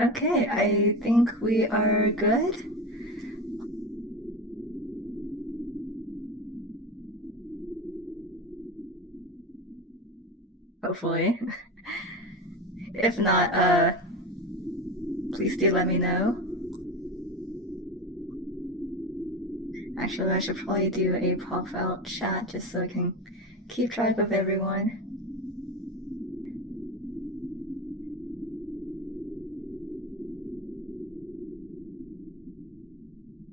Okay, I think we are good. Hopefully. If not, please do let me know. Actually, I should probably do a pop out chat just so I can keep track of everyone.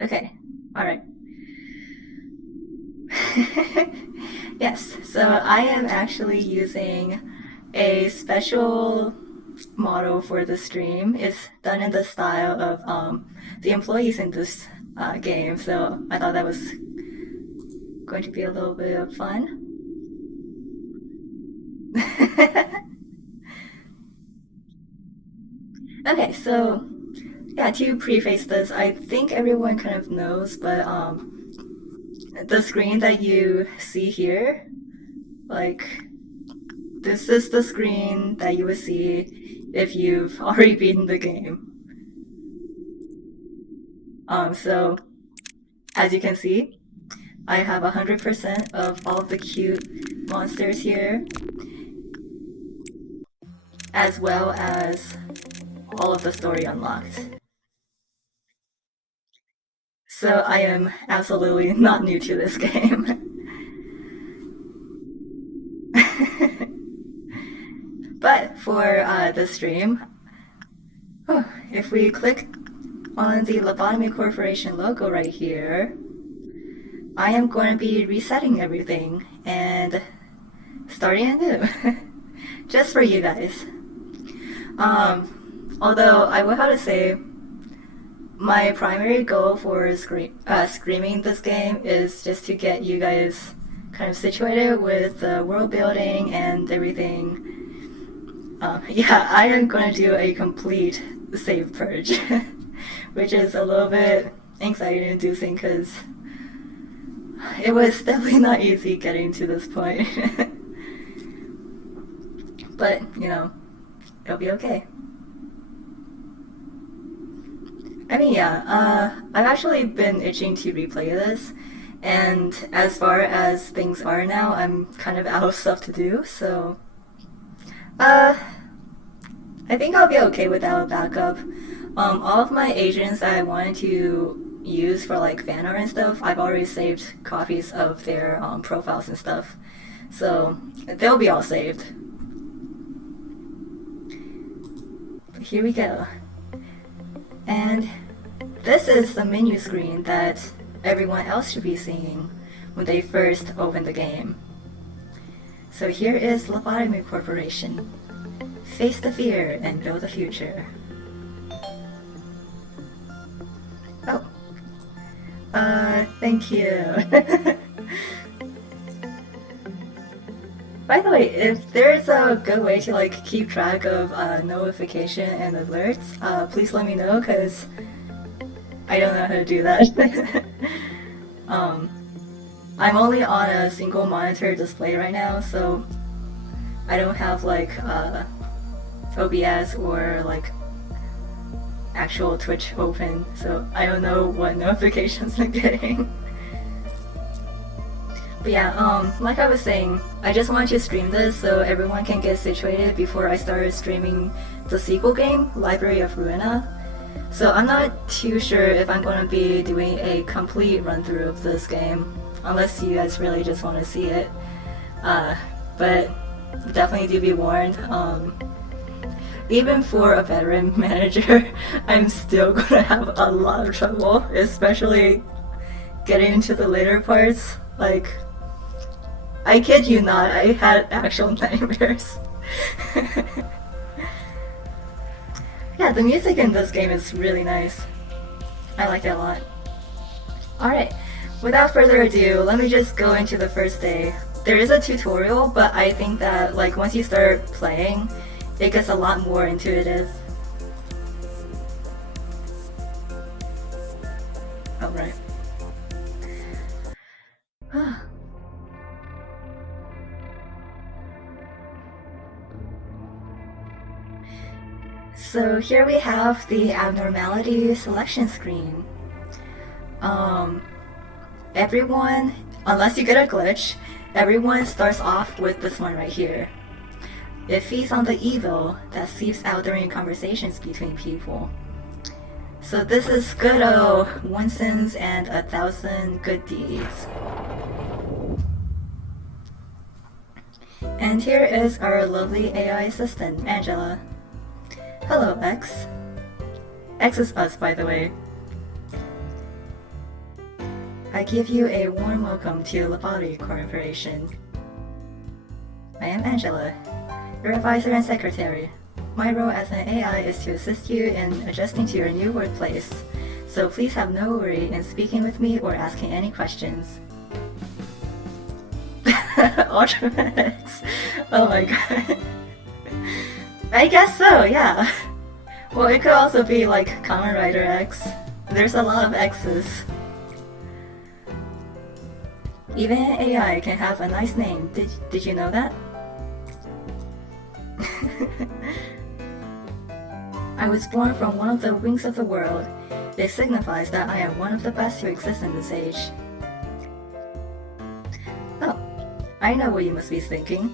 Okay, alright. Yes, so I am actually using a special model for the stream. It's done in the style of the employees in this game, so I thought that was going to be a little bit of fun. Okay, so yeah, to preface this, I think everyone kind of knows, but the screen that you see here, like this is the screen that you would see if you've already beaten the game. So as you can see, I have 100% of all of the cute monsters here, as well as all of the story unlocked. So I am absolutely not new to this game. But for the stream, if we click on the Lobotomy Corporation logo right here, I am going to be resetting everything and starting anew. Just for you guys. Although I will have to say, my primary goal for screaming this game is just to get you guys kind of situated with the world building and everything. Yeah, I am going to do a complete save purge, which is a little bit anxiety inducing because it was definitely not easy getting to this point. But, it'll be okay. I mean, yeah, I've actually been itching to replay this, and as far as things are now, I'm kind of out of stuff to do, so uh, I think I'll be okay without a backup. All of my agents that I wanted to use for like fan art and stuff, I've already saved copies of their profiles and stuff, so they'll be all saved. But here we go, and this is the menu screen that everyone else should be seeing when they first open the game. So here is Lobotomy Corporation. Face the fear and build the future. Oh, thank you. By the way, if there's a good way to like keep track of notification and alerts, please let me know because I don't know how to do that. um, I'm only on a single monitor display right now, so I don't have like OBS or like actual Twitch open, so I don't know what notifications I'm getting. But yeah, like I was saying, I just wanted to stream this so everyone can get situated before I start streaming the sequel game, Library of Ruina. So I'm not too sure if I'm going to be doing a complete run through of this game, unless you guys really just want to see it. But definitely do be warned. Even for a veteran manager, I'm still gonna have a lot of trouble, especially getting into the later parts. Like, I kid you not, I had actual nightmares. Yeah, the music in this game is really nice. I like it a lot. Alright, without further ado, let me just go into the first day. There is a tutorial, but I think that like once you start playing, it gets a lot more intuitive. Alright. So here we have the abnormality selection screen. Everyone, unless you get a glitch, everyone starts off with this one right here. It feeds on the evil that seeps out during conversations between people. So this is good old 1 sins and 1,000 good deeds. And here is our lovely AI assistant, Angela. Hello, X. X is us, by the way. I give you a warm welcome to Lobotomy Corporation. I am Angela, your advisor and secretary. My role as an AI is to assist you in adjusting to your new workplace, so please have no worry in speaking with me or asking any questions. Ultraman X. Oh my god. I guess so, yeah. Well, it could also be like Kamen Rider X. There's a lot of X's. Even an AI can have a nice name. Did you know that? I was born from one of the wings of the world. It signifies that I am one of the best to exist in this age. Oh, I know what you must be thinking.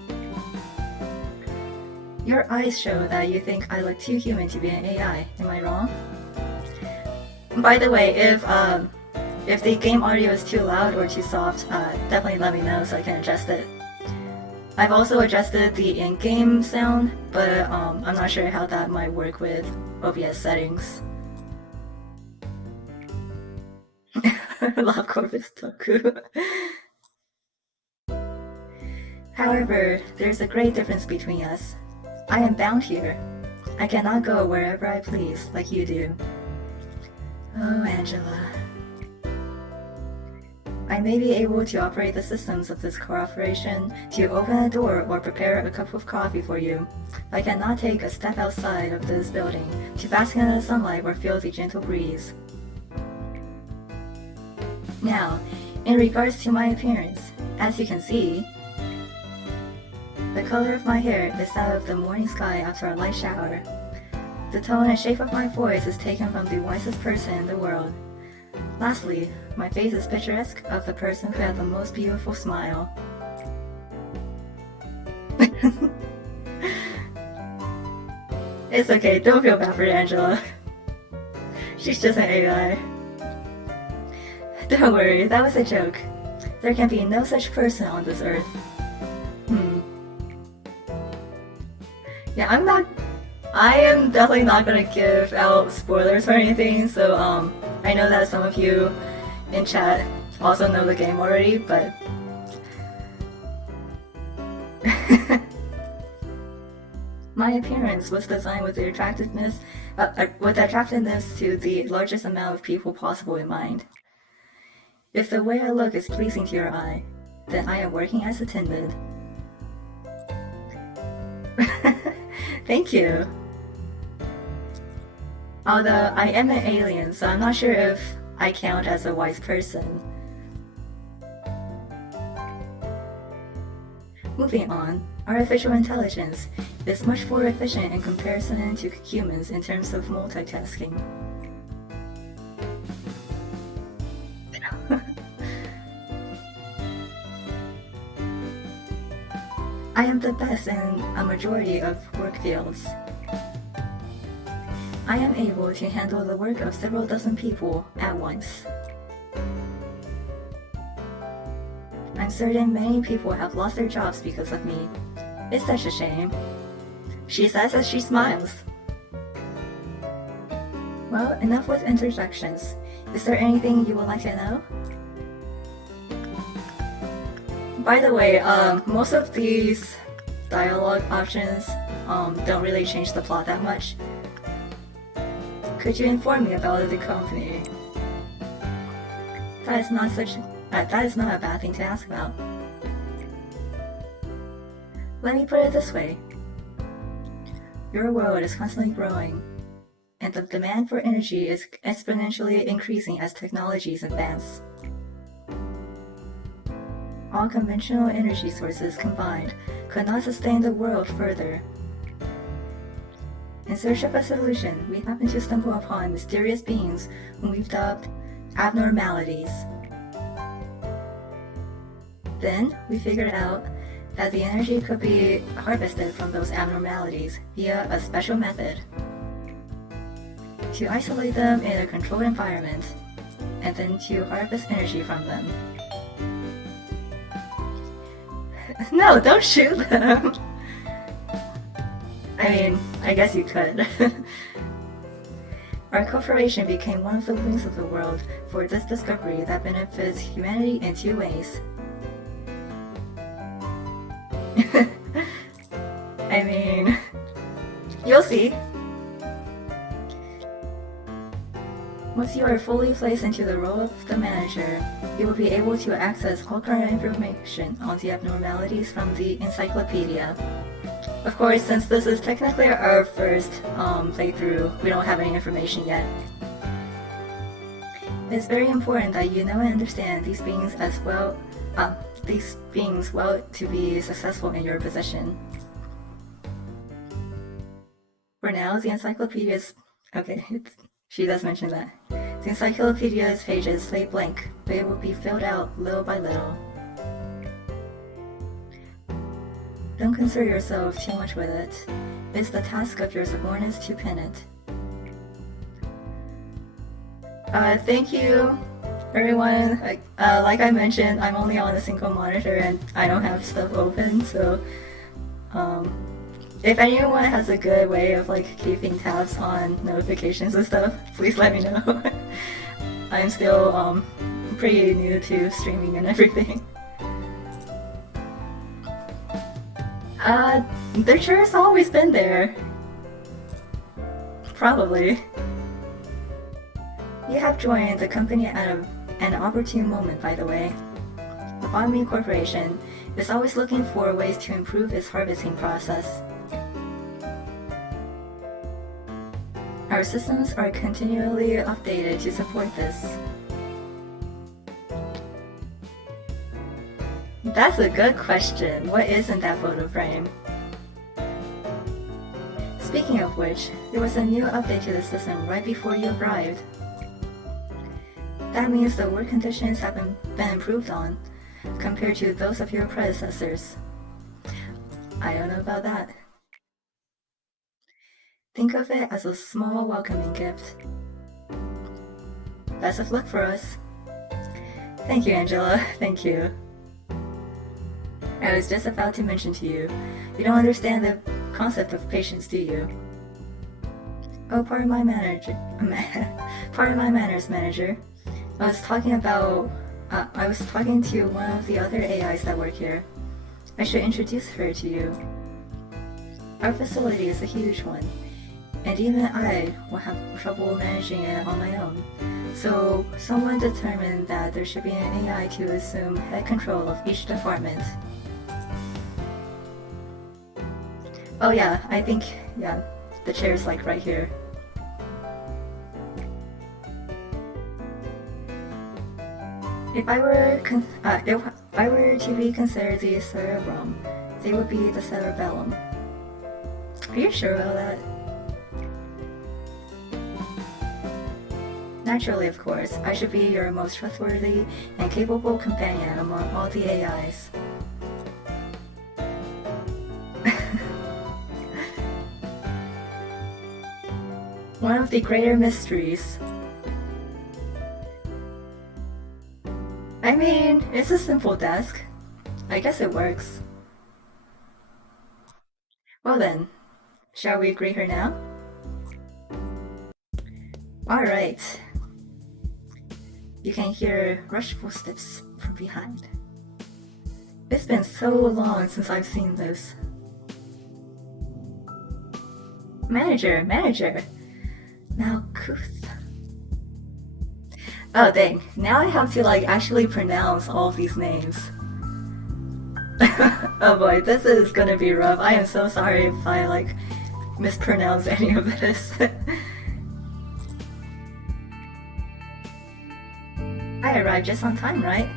Your eyes show that you think I look too human to be an AI. Am I wrong? By the way, if the game audio is too loud or too soft, definitely let me know so I can adjust it. I've also adjusted the in-game sound, but I'm not sure how that might work with OBS settings. Love Corpus Toku. However, there's a great difference between us. I am bound here. I cannot go wherever I please, like you do. Oh, Angela. I may be able to operate the systems of this corporation to open a door or prepare a cup of coffee for you. I cannot take a step outside of this building to bask in the sunlight or feel the gentle breeze. Now, in regards to my appearance, as you can see, the color of my hair is that of the morning sky after a light shower. The tone and shape of my voice is taken from the wisest person in the world. Lastly, my face is picturesque of the person who had the most beautiful smile. It's okay, don't feel bad for Angela. She's just an AI. Don't worry, that was a joke. There can be no such person on this earth. Yeah, I am definitely not gonna give out spoilers or anything, so I know that some of you in chat also know the game already, but my appearance was designed with the attractiveness to the largest amount of people possible in mind. If the way I look is pleasing to your eye, then I am working as intended. Thank you. Although I am an alien, so I'm not sure if I count as a wise person. Moving on, artificial intelligence is much more efficient in comparison to humans in terms of multitasking. I am the best in a majority of work fields. I am able to handle the work of several dozen people at once. I'm certain many people have lost their jobs because of me. It's such a shame. She says as she smiles. Well, enough with interjections. Is there anything you would like to know? By the way, most of these dialogue options don't really change the plot that much. Could you inform me about the company? That is not a bad thing to ask about. Let me put it this way. Your world is constantly growing, and the demand for energy is exponentially increasing as technologies advance. All conventional energy sources combined could not sustain the world further. In search of a solution, we happen to stumble upon mysterious beings whom we've dubbed abnormalities. Then, we figured out that the energy could be harvested from those abnormalities via a special method to isolate them in a controlled environment, and then to harvest energy from them. No, don't shoot them! I mean, I guess you could. Our corporation became one of the wings of the world for this discovery that benefits humanity in 2 ways. I mean, you'll see. Once you are fully placed into the role of the manager, you will be able to access all current information on the abnormalities from the encyclopedia. Of course, since this is technically our first playthrough, we don't have any information yet. It's very important that you know and understand these beings well to be successful in your position. For now, the encyclopedia's... okay, she does mention that. The encyclopedia's pages lay blank, but it will be filled out little by little. Don't concern yourself too much with it. It's the task of your subordinates to pin it. Thank you, everyone. Like I mentioned, I'm only on a single monitor and I don't have stuff open, so if anyone has a good way of keeping tabs on notifications and stuff, please let me know. I'm still pretty new to streaming and everything. Their chair's always been there. Probably. You have joined the company at an opportune moment, by the way. Lobotomy Corporation is always looking for ways to improve its harvesting process. Our systems are continually updated to support this. That's a good question. What is in that photo frame? Speaking of which, there was a new update to the system right before you arrived. That means the work conditions have been improved on, compared to those of your predecessors. I don't know about that. Think of it as a small welcoming gift. Best of luck for us. Thank you, Angela. Thank you. I was just about to mention to you, you don't understand the concept of patience, do you? Oh, pardon my manners, manager. I was talking to one of the other AIs that work here. I should introduce her to you. Our facility is a huge one, and even I will have trouble managing it on my own. So someone determined that there should be an AI to assume head control of each department. Oh yeah, I think, the chair's right here. If I were to be considered the cerebrum, they would be the cerebellum. Are you sure about that? Naturally, of course, I should be your most trustworthy and capable companion among all the AIs. One of the greater mysteries. I mean, it's a simple desk. I guess it works. Well then, shall we greet her now? Alright. You can hear rush footsteps from behind. It's been so long since I've seen this. Manager! Malkuth. Oh dang, now I have to actually pronounce all of these names. Oh boy, this is gonna be rough. I am so sorry if I mispronounce any of this. I arrived just on time, right?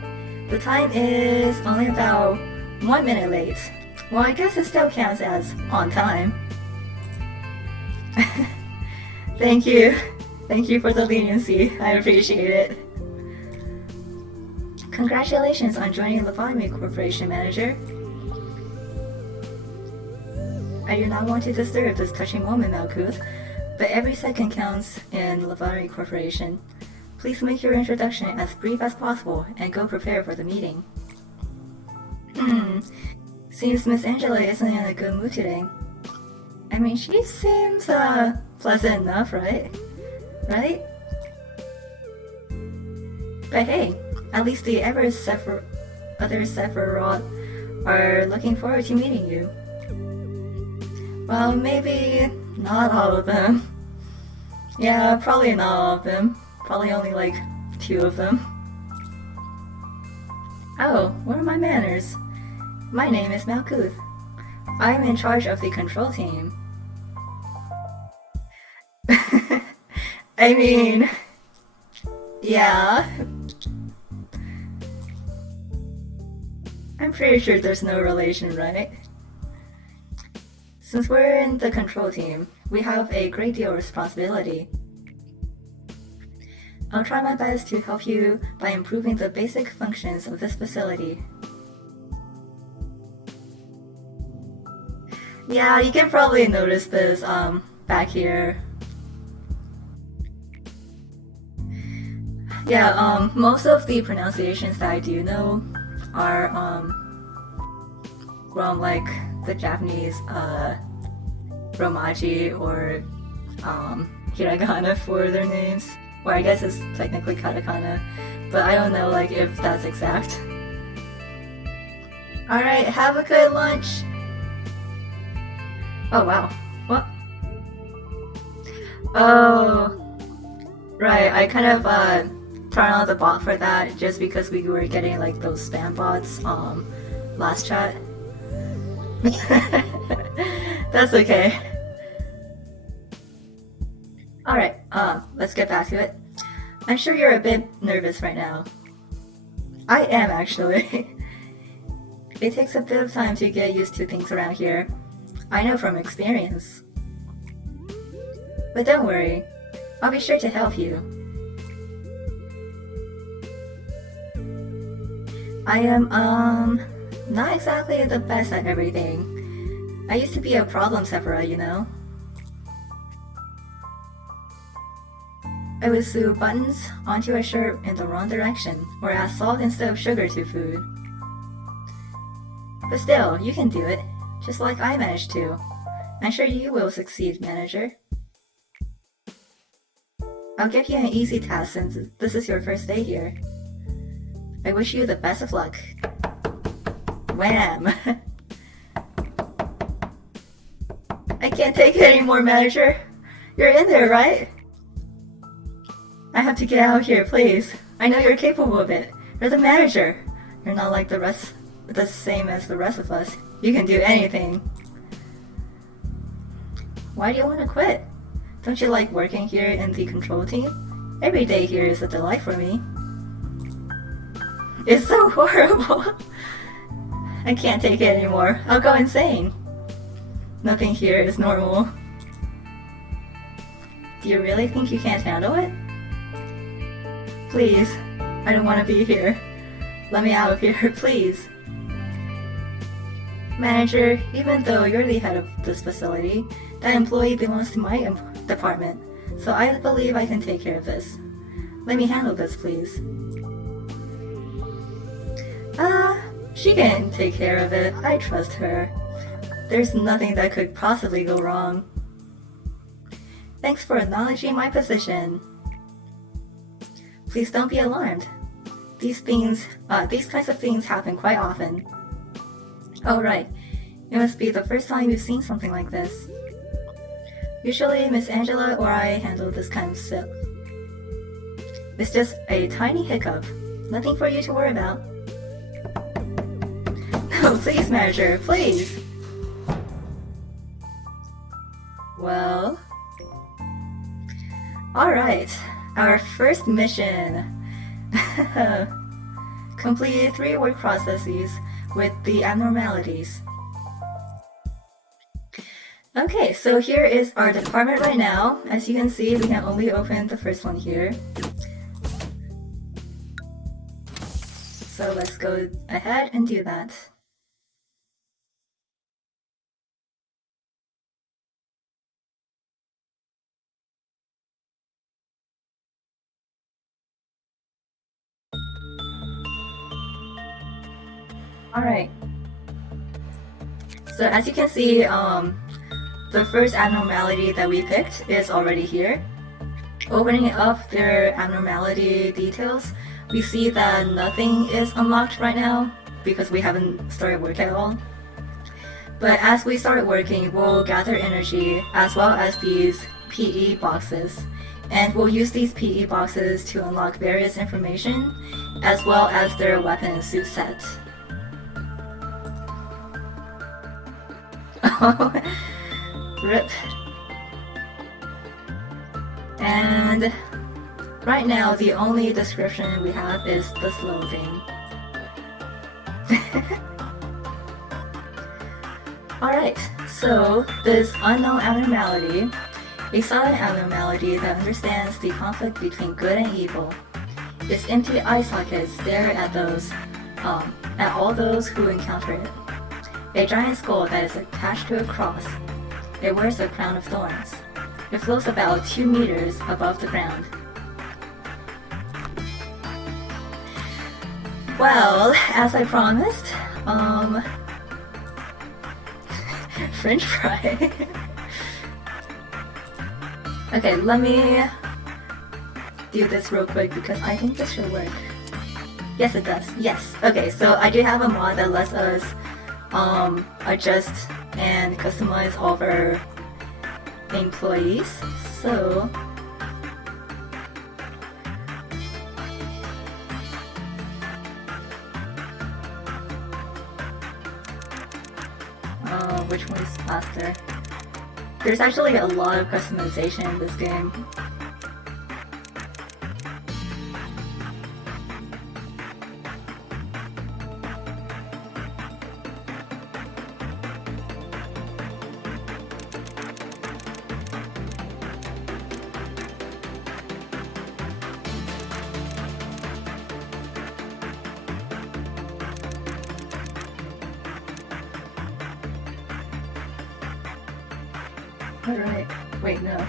The time is only about 1 minute late. Well, I guess it still counts as on time. Thank you. Thank you for the leniency. I appreciate it. Congratulations on joining Lobotomy Corporation, Manager. I do not want to disturb this touching moment, Malkuth, but every second counts in Lobotomy Corporation. Please make your introduction as brief as possible and go prepare for the meeting. Seems Miss Angela isn't in a good mood today. I mean, she seems, pleasant enough, right? Right? But hey, at least the other Sephiroth are looking forward to meeting you. Well, maybe not all of them. Yeah, probably not all of them. Probably only like 2 of them. Oh, what are my manners? My name is Malkuth. I'm in charge of the control team. I mean, yeah. I'm pretty sure there's no relation, right? Since we're in the control team, we have a great deal of responsibility. I'll try my best to help you by improving the basic functions of this facility. Yeah, you can probably notice this back here. Yeah, most of the pronunciations that I do know are from like the Japanese romaji or hiragana for their names. Or I guess it's technically katakana, but I don't know like if that's exact. Alright, have a good lunch! Oh wow, what? Oh, right, I kind of turned on the bot for that just because we were getting like those spam bots last chat. That's okay. Alright, let's get back to it. I'm sure you're a bit nervous right now. I am actually. It takes a bit of time to get used to things around here. I know from experience. But don't worry, I'll be sure to help you. I am, not exactly the best at everything. I used to be a problem separa, you know? I would sew buttons onto a shirt in the wrong direction, or add salt instead of sugar to food. But still, you can do it, just like I managed to. I'm sure you will succeed, Manager. I'll give you an easy task since this is your first day here. I wish you the best of luck. Wham! I can't take it anymore, Manager. You're in there, right? I have to get out here, please. I know you're capable of it. You're the manager. You're not like the same as the rest of us. You can do anything. Why do you want to quit? Don't you like working here in the control team? Every day here is a delight for me. It's so horrible. I can't take it anymore. I'll go insane. Nothing here is normal. Do you really think you can't handle it? Please, I don't want to be here. Let me out of here, please. Manager, even though you're the head of this facility, that employee belongs to my department, so I believe I can take care of this. Let me handle this, please. She can take care of it. I trust her. There's nothing that could possibly go wrong. Thanks for acknowledging my position. Please don't be alarmed. These kinds of things happen quite often. Oh right, it must be the first time you've seen something like this. Usually Miss Angela or I handle this kind of stuff. It's just a tiny hiccup. Nothing for you to worry about. No, please, Manager, please! Well... Alright, our first mission. Completed 3 work processes with the abnormalities. Okay, so here is our department right now. As you can see, we can only open the first one here. So let's go ahead and do that. Alright. So as you can see, the first abnormality that we picked is already here. Opening up their abnormality details, we see that nothing is unlocked right now because we haven't started work at all. But as we start working, we'll gather energy as well as these PE boxes. And we'll use these PE boxes to unlock various information as well as their weapon and suit set. Rip. And right now, the only description we have is the slow thing. Alright, so this unknown abnormality, a silent abnormality that understands the conflict between good and evil. Its empty eye sockets stare at all those who encounter it. A giant skull that is attached to a cross. It wears a crown of thorns. It floats about 2 meters above the ground. Well, as I promised, French fry. Okay, let me do this real quick because I think this should work. Yes, it does. Yes. Okay, so I do have a mod that lets us adjust and customize all of our employees. So which one's faster? There's actually a lot of customization in this game. Alright, wait, no.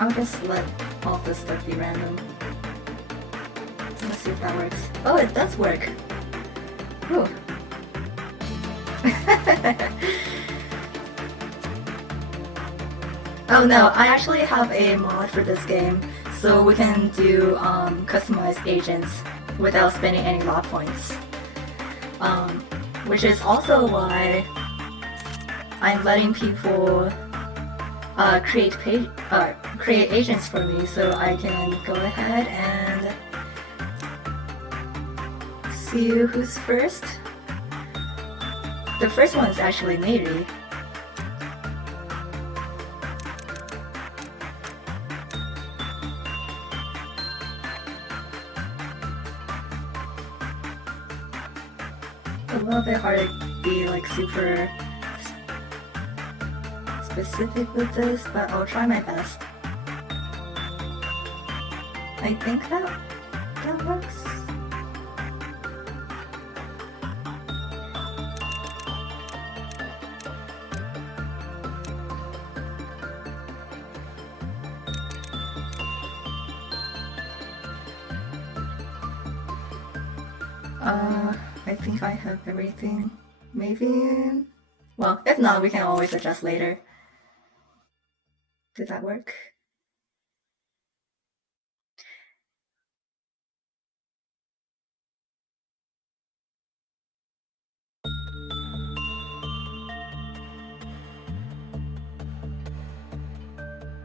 I'll just let all this stuff be random. Let's see if that works. Oh, it does work! Ooh. Oh no, I actually have a mod for this game, so we can do customized agents without spending any law points. Which is also why I'm letting people create agents for me, so I can go ahead and see who's first. The first one is actually Mary. A little bit hard to be like super specific with this, but I'll try my best. I think that works. I think I have everything. Maybe... Well, if not, we can always adjust later. Did that work?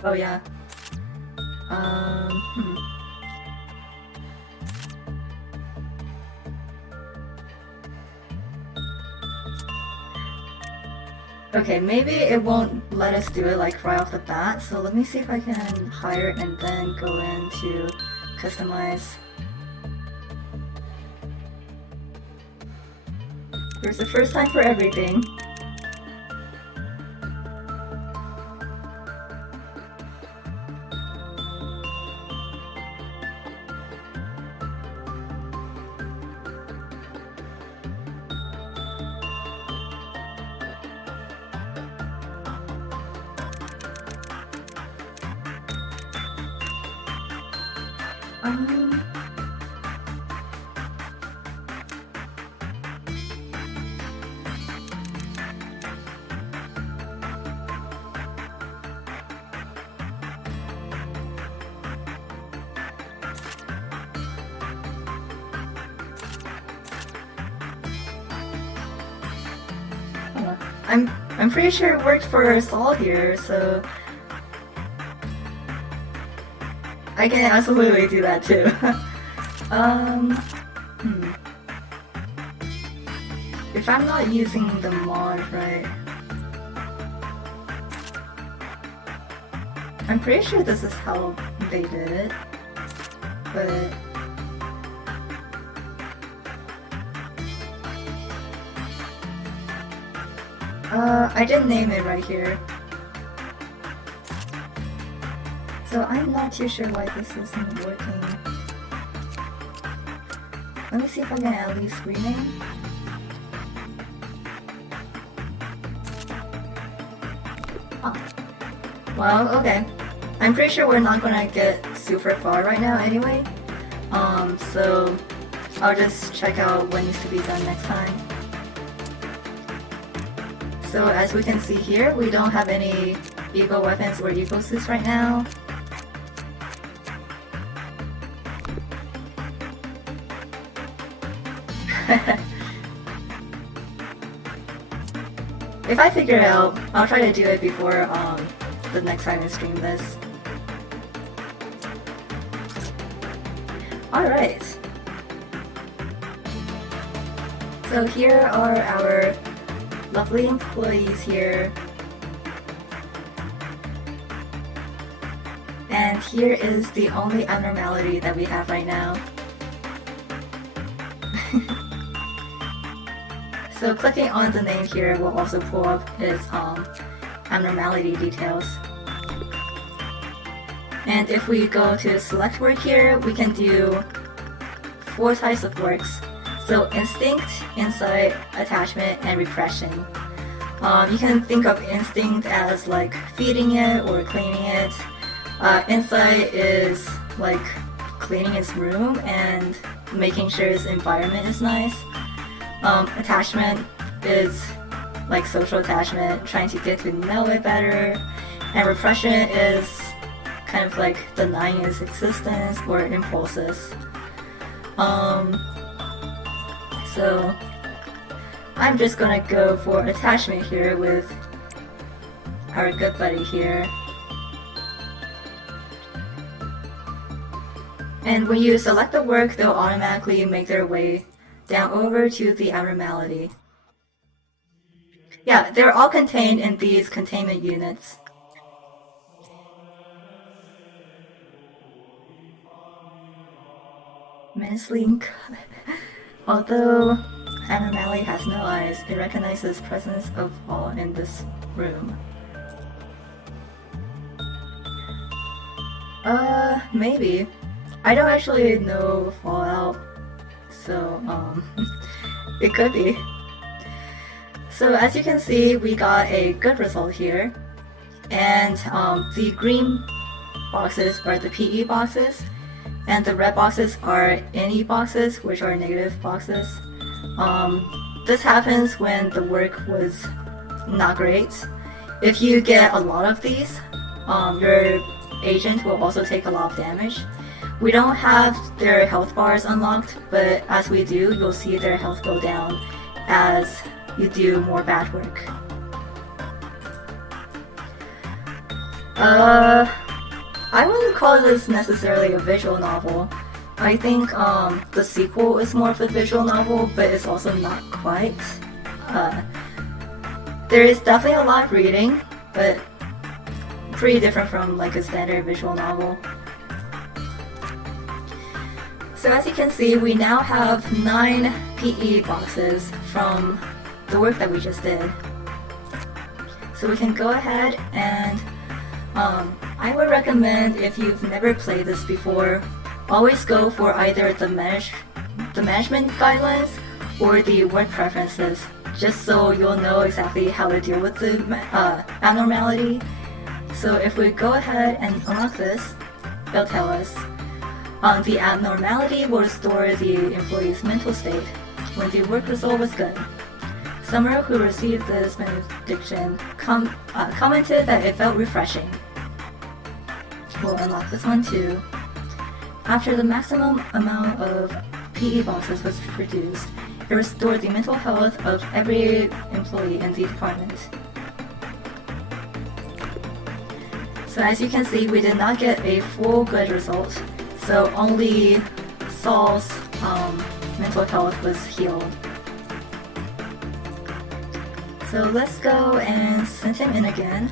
Oh yeah. Okay, maybe it won't let us do it like right off the bat, so let me see if I can hire and then go into customize. There's a first time for everything. I'm pretty sure it worked for Saul here, so I can absolutely do that too. If I'm not using the mod right, I'm pretty sure this is how they did it, but I didn't name it right here. So I'm not too sure why this isn't working. Let me see if I can at least rename. Oh. Well, okay. I'm pretty sure we're not gonna get super far right now anyway. So I'll just check out what needs to be done next time. So as we can see here, we don't have any eco weapons or eco suits right now. If I figure it out, I'll try to do it before the next time I stream this. Alright. So here are our lovely employees here. And here is the only abnormality that we have right now. So clicking on the name here will also pull up his abnormality details. And if we go to select work here, we can do 4 types of works. So instinct, insight, attachment, and repression. You can think of instinct as like feeding it or cleaning it. Insight is like cleaning its room and making sure its environment is nice. Attachment is like social attachment, trying to get to know it better. And repression is kind of like denying its existence or impulses. So I'm just gonna go for attachment here with our good buddy here. And when you select the work, they'll automatically make their way down over to the abnormality. Yeah, they're all contained in these containment units. Menslink. Although Abnormality has no eyes, it recognizes the presence of all in this room. Maybe. I don't actually know Fallout, so, it could be. So as you can see, we got a good result here. And the green boxes are the PE boxes, and the red boxes are NE boxes, which are negative boxes. This happens when the work was not great. If you get a lot of these, your agent will also take a lot of damage. We don't have their health bars unlocked, but as we do, you'll see their health go down as you do more bad work. I wouldn't call this necessarily a visual novel. I think the sequel is more of a visual novel, but it's also not quite. There is definitely a lot of reading, but pretty different from like a standard visual novel. So as you can see, we now have 9 PE boxes from the work that we just did. So we can go ahead and I would recommend, if you've never played this before, always go for either the management guidelines or the work preferences, just so you'll know exactly how to deal with the abnormality. So if we go ahead and unlock this, it'll tell us the abnormality will restore the employee's mental state when the work result was good. Summer, who received this benediction, commented that it felt refreshing. We'll unlock this one too. After the maximum amount of PE boxes was produced, it restored the mental health of every employee in the department. So as you can see, we did not get a full good result, so only Saul's mental health was healed. So let's go and send him in again.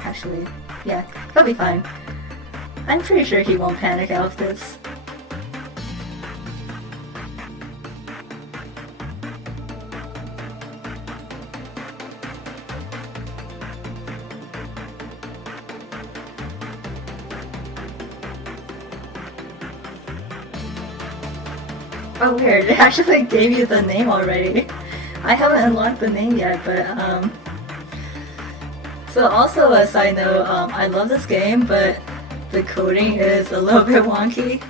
Actually, yeah, he'll be fine. I'm pretty sure he won't panic out of this. Oh weird, it actually gave you the name already. I haven't unlocked the name yet, but so also a side note, I love this game, but the coding is a little bit wonky.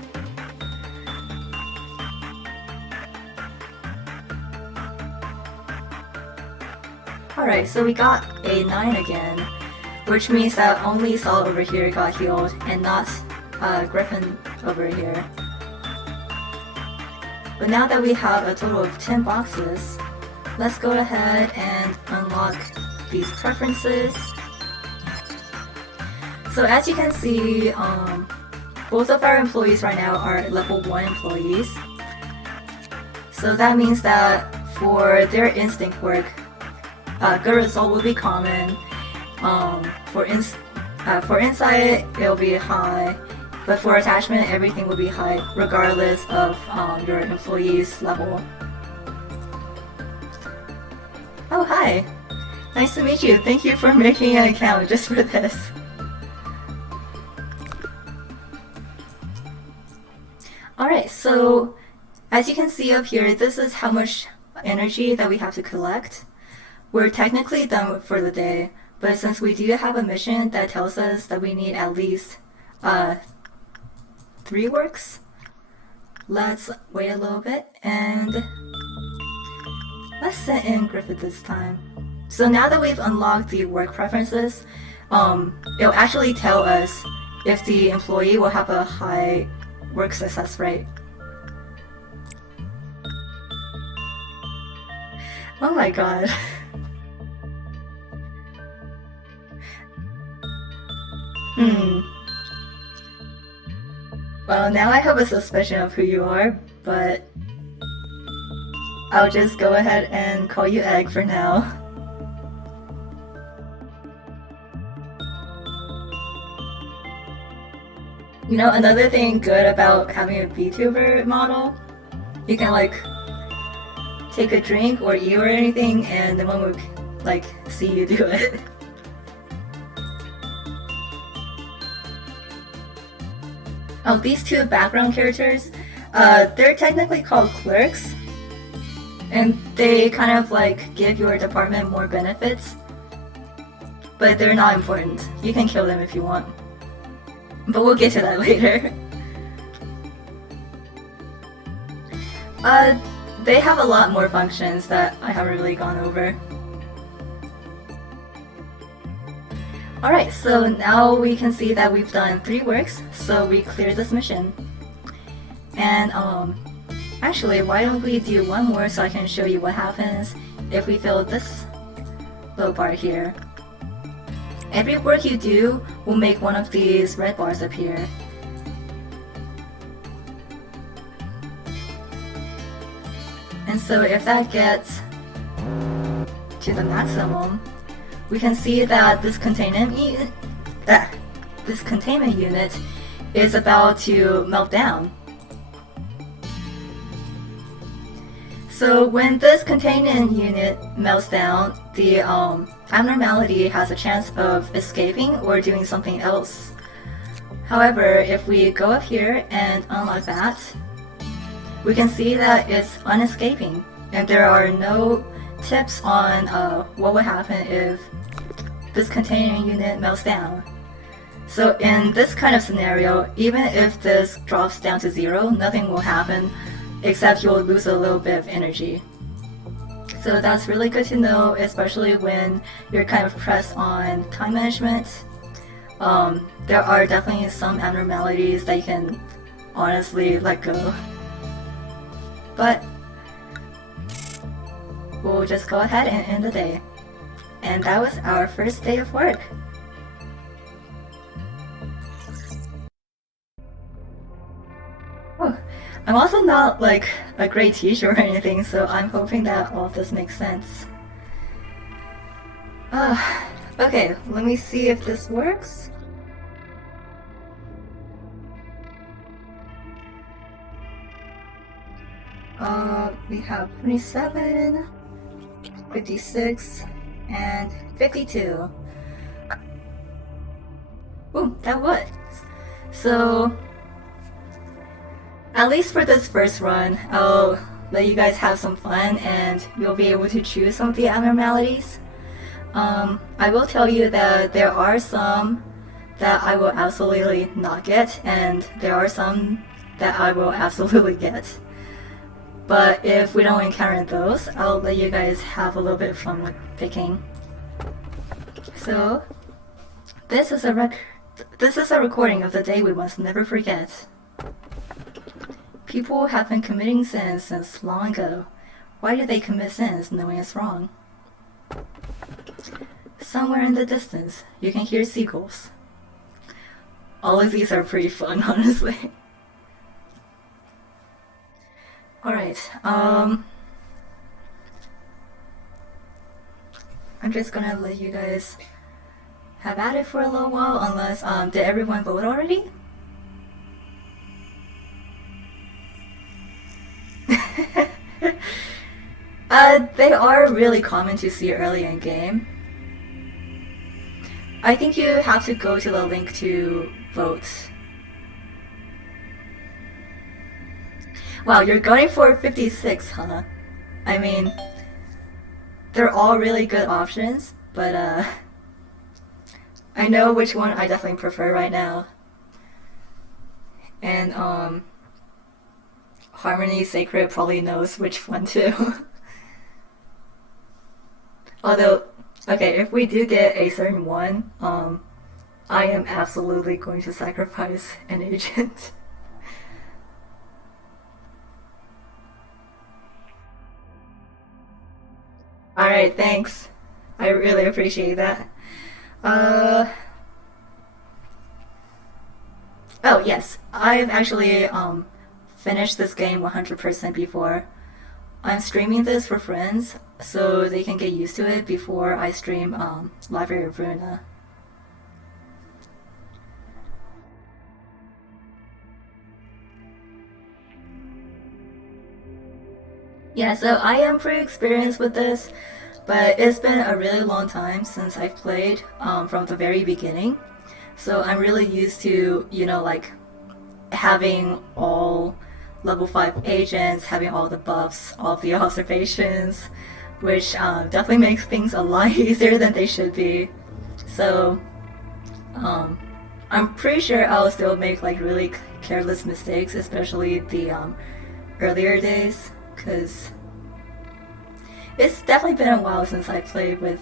Alright, so we got a 9 again, which means that only Saul over here got healed, and not Griffin over here. But now that we have a total of 10 boxes, let's go ahead and unlock these preferences. So as you can see, both of our employees right now are level 1 employees. So that means that for their instinct work, good result will be common. For insight, it'll be high. But for attachment, everything will be high, regardless of your employee's level. Oh, hi! Nice to meet you. Thank you for making an account just for this. Alright, so as you can see up here, this is how much energy that we have to collect. We're technically done for the day, but since we do have a mission that tells us that we need at least 3 works, let's wait a little bit and let's send in Griffith this time. So now that we've unlocked the work preferences, it'll actually tell us if the employee will have a high work success rate. Oh my god. Well, now I have a suspicion of who you are, but I'll just go ahead and call you Egg for now. You know, another thing good about having a Vtuber model, you can like take a drink or eat or anything and no one would like see you do it. Oh, these 2 background characters, they're technically called clerks, and they kind of like give your department more benefits, but they're not important. You can kill them if you want, but we'll get to that later. They have a lot more functions that I haven't really gone over. Alright, so now we can see that we've done 3 works, so we cleared this mission. And actually, why don't we do one more so I can show you what happens if we fill this little bar here. Every work you do will make one of these red bars appear. And so if that gets to the maximum, we can see that this containment unit is about to melt down. So when this containment unit melts down, the abnormality has a chance of escaping or doing something else. However, if we go up here and unlock that, we can see that it's unescaping, and there are no tips on what would happen if this containment unit melts down. So in this kind of scenario, even if this drops down to 0, nothing will happen except you'll lose a little bit of energy. So that's really good to know, especially when you're kind of pressed on time management. There are definitely some abnormalities that you can honestly let go. But we'll just go ahead and end the day. And that was our first day of work. Oh, I'm also not like a great teacher or anything, so I'm hoping that all of this makes sense. Okay, let me see if this works. We have 27, 56, and 52. Ooh, that works. So, at least for this first run, I'll let you guys have some fun and you'll be able to choose some of the abnormalities. I will tell you that there are some that I will absolutely not get, and there are some that I will absolutely get. But if we don't encounter those, I'll let you guys have a little bit of fun with picking. So, this is a recording of the day we must never forget. People have been committing sins since long ago. Why do they commit sins knowing it's wrong? Somewhere in the distance, you can hear seagulls. All of these are pretty fun, honestly. Alright, I'm just gonna let you guys have at it for a little while, unless, did everyone vote already? They are really common to see early in game. I think you have to go to the link to vote. Wow, you're going for 56, huh? I mean, they're all really good options, but I know which one I definitely prefer right now. And Harmony Sacred probably knows which one too. Although, okay, if we do get a certain one, I am absolutely going to sacrifice an agent. Alright, thanks. I really appreciate that. Uh, oh yes, I've actually finished this game 100% before. I'm streaming this for friends so they can get used to it before I stream Library of Ruina. Yeah, so I am pretty experienced with this, but it's been a really long time since I've played from the very beginning. So I'm really used to, you know, like having all level 5 agents, having all the buffs, all the observations, which definitely makes things a lot easier than they should be. So I'm pretty sure I'll still make like really careless mistakes, especially the earlier days, because it's definitely been a while since I played with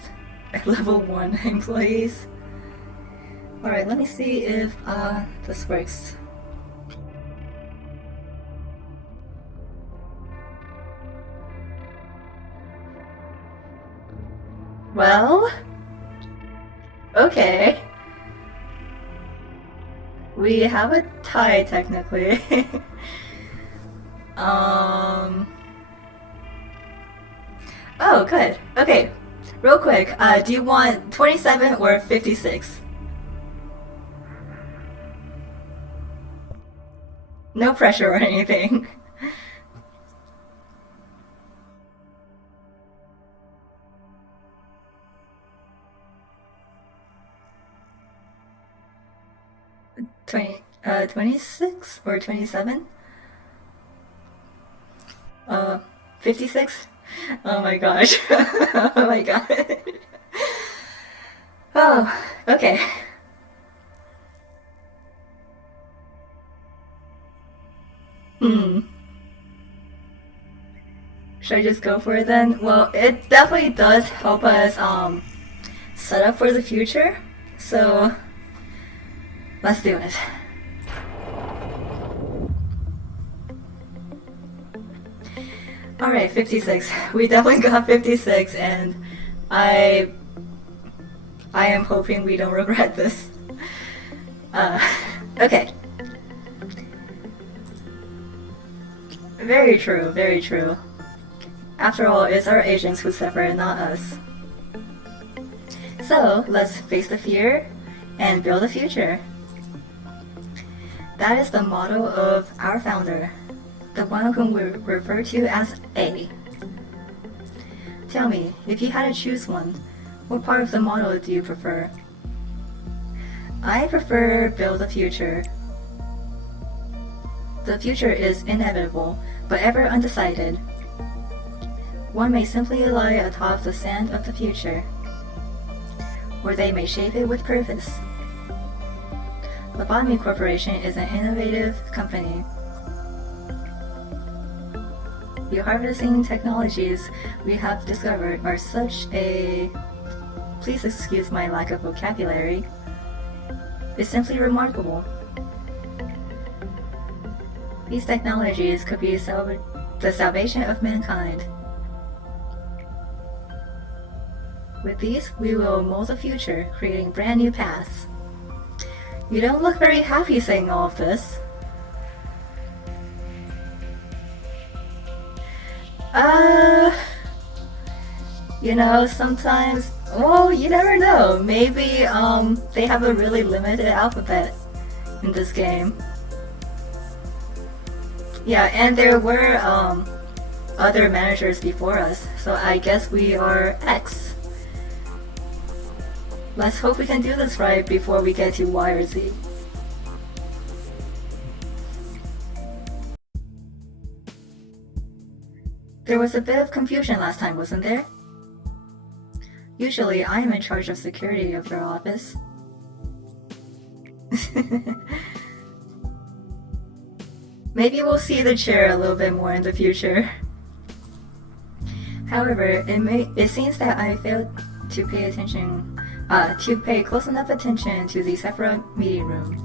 level 1 employees. Alright, let me see if this works. Well, okay. We have a tie technically. Oh, good. Okay, real quick, do you want 27 or 56? No pressure or anything. 26 or 27? 56? Oh my gosh. Oh my god. Oh, okay. Hmm. Should I just go for it then? Well, it definitely does help us set up for the future. So let's do it. Alright, 56. We definitely got 56 and I am hoping we don't regret this. Okay. Very true, very true. After all, it's our agents who suffer, not us. So, let's face the fear and build a future. That is the motto of our founder, the one whom we refer to as A. Tell me, if you had to choose one, what part of the motto do you prefer? I prefer build a future. The future is inevitable, but ever undecided. One may simply lie atop the sand of the future, or they may shape it with purpose. Lobotomy Corporation is an innovative company. The harvesting technologies we have discovered are such a... Please excuse my lack of vocabulary. It's simply remarkable. These technologies could be the salvation of mankind. With these, we will mold the future, creating brand new paths. You don't look very happy saying all of this. You know, sometimes, well, you never know. Maybe, they have a really limited alphabet in this game. Yeah, and there were, other managers before us, so I guess we are X. Let's hope we can do this right before we get to Y or Z. There was a bit of confusion last time, wasn't there? Usually I am in charge of security of your office. Maybe we'll see the chair a little bit more in the future. However, it seems that I failed to pay close enough attention to the separate meeting room.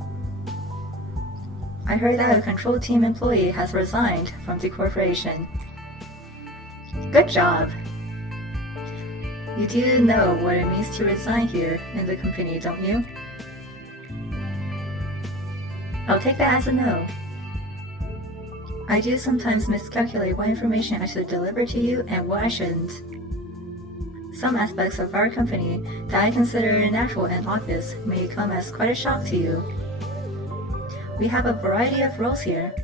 I heard that a control team employee has resigned from the corporation. Good job! You do know what it means to resign here in the company, don't you? I'll take that as a no. I do sometimes miscalculate what information I should deliver to you and what I shouldn't. Some aspects of our company that I consider natural and obvious may come as quite a shock to you. We have a variety of roles here.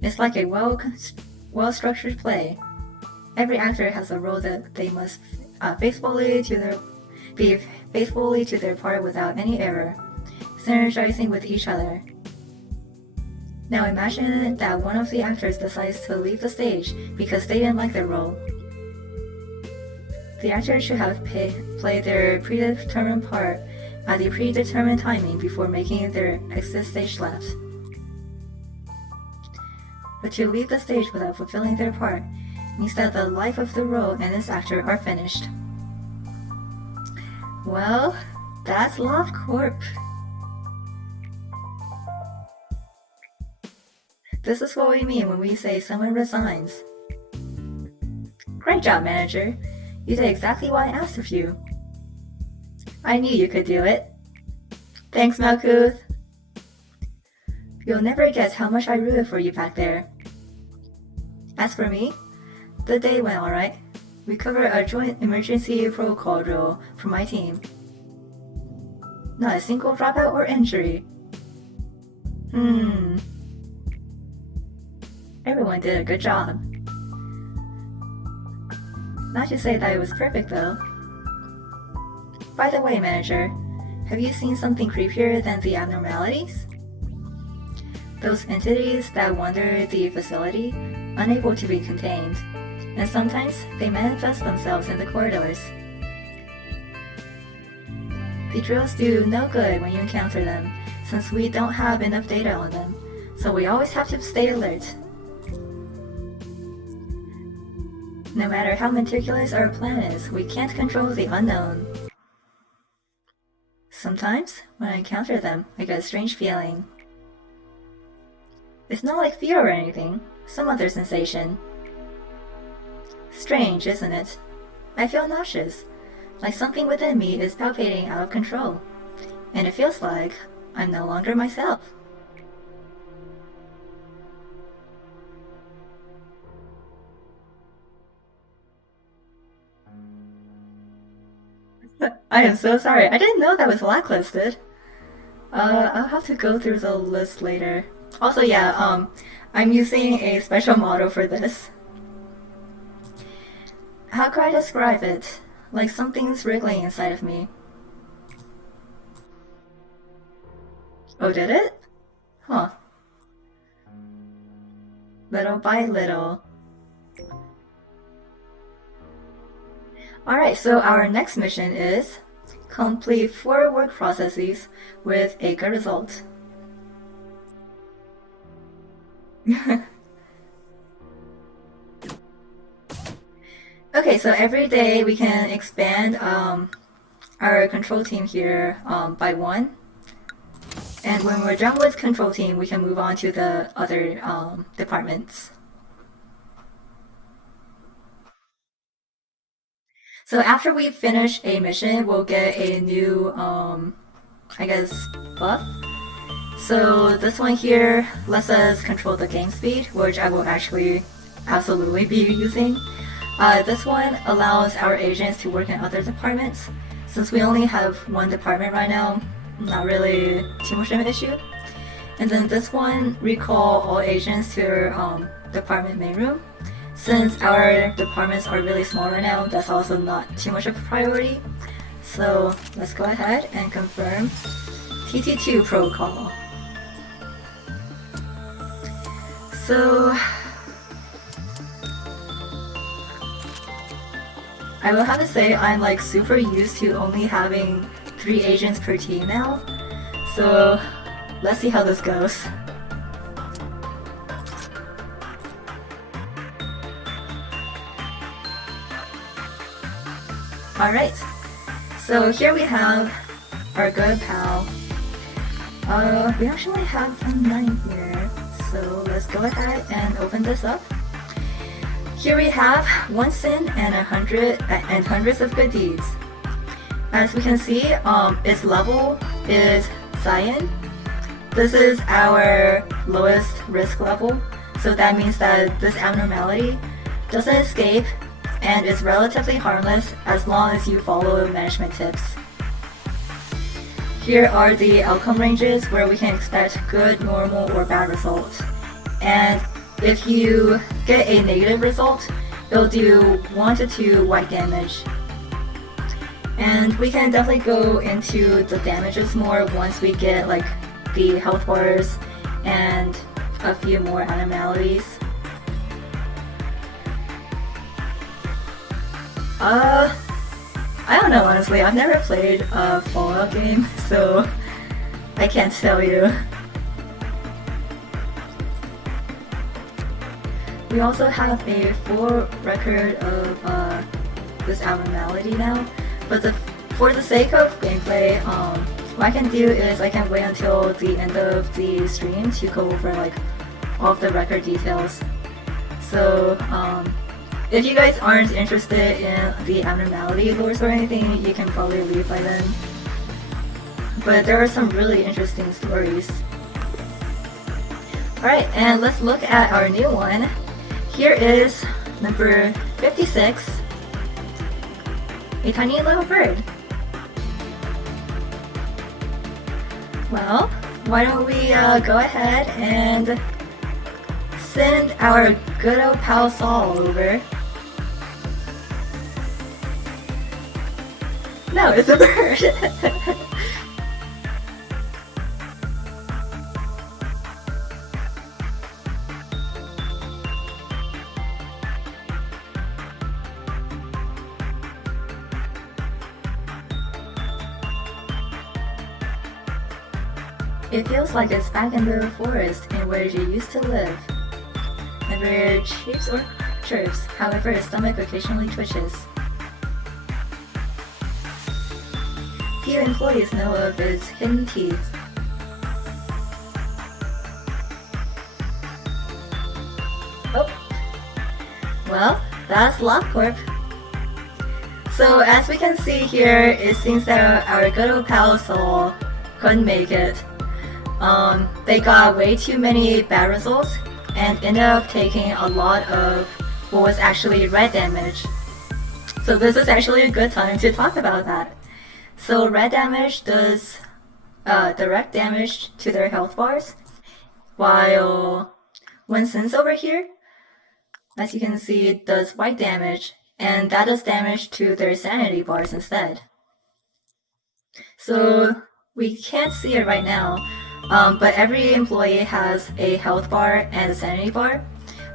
It's like a well-structured play. Every actor has a role that they must be faithfully to their part without any error, synergizing with each other. Now imagine that one of the actors decides to leave the stage because they didn't like their role. The actor should have played their predetermined part at the predetermined timing before making their exit stage left. But to leave the stage without fulfilling their part means that the life of the role and its actor are finished. Well, that's Love Corp. This is what we mean when we say someone resigns. Great job, manager. You did exactly what I asked of you. I knew you could do it. Thanks, Malkuth. You'll never guess how much I rooted for you back there. As for me, the day went alright. We covered a joint emergency protocol drill for my team. Not a single dropout or injury. Everyone did a good job. Not to say that it was perfect though. By the way, manager, have you seen something creepier than the abnormalities? Those entities that wander the facility, unable to be contained, and sometimes they manifest themselves in the corridors. The drills do no good when you encounter them, since we don't have enough data on them, so we always have to stay alert. No matter how meticulous our plan is, we can't control the unknown. Sometimes, when I encounter them, I get a strange feeling. It's not like fear or anything, some other sensation. Strange, isn't it? I feel nauseous, like something within me is palpitating out of control, and it feels like I'm no longer myself. I am so sorry, I didn't know that was blacklisted. I'll have to go through the list later. Also, yeah, I'm using a special model for this. How could I describe it? Like something's wriggling inside of me. Oh, did it? Huh. Little by little. Alright, so our next mission is complete 4 work processes with a good result. Okay, so every day we can expand our control team here by 1. And when we're done with control team, we can move on to the other departments. So after we finish a mission, we'll get a new, I guess, buff. So this one here lets us control the game speed, which I will actually absolutely be using. This one allows our agents to work in other departments. Since we only have 1 department right now, not really too much of an issue. And then this one, recall all agents to their department main room. Since our departments are really small right now, that's also not too much of a priority. So let's go ahead and confirm TT2 protocol. So I will have to say I'm like super used to only having 3 agents per team now. So let's see how this goes. Alright, so here we have our good pal. We actually have a 9 here, so let's go ahead and open this up. Here we have 1 sin and 100 and hundreds of good deeds. As we can see, its level is Cyan. This is our lowest risk level, so that means that this abnormality doesn't escape and is relatively harmless as long as you follow management tips. Here are the outcome ranges where we can expect good, normal, or bad results. And if you get a negative result, it'll do 1 to 2 white damage. And we can definitely go into the damages more once we get like the health bars and a few more abnormalities. I don't know, honestly. I've never played a Fallout game, so I can't tell you. We also have a full record of this abnormality now, but for the sake of gameplay, what I can do is I can wait until the end of the stream to go over like all of the record details. So if you guys aren't interested in the abnormality lores or anything, you can probably leave by then. But there are some really interesting stories. Alright, and let's look at our new one. Here is number 56, a tiny little bird. Well, why don't we go ahead and send our good old pal Saul over. No, it's a bird. It feels like it's back in the forest in where you used to live. Never cheeps or chirps, however his stomach occasionally twitches. Few employees know of his hidden teeth. Oh. Well, that's LabCorp. So as we can see here, it seems that our good old pal Saul couldn't make it. They got way too many bad results and ended up taking a lot of what was actually red damage. So this is actually a good time to talk about that. So red damage does direct damage to their health bars, while Winston's over here, as you can see, it does white damage, and that does damage to their sanity bars instead. So we can't see it right now, but every employee has a health bar and a sanity bar.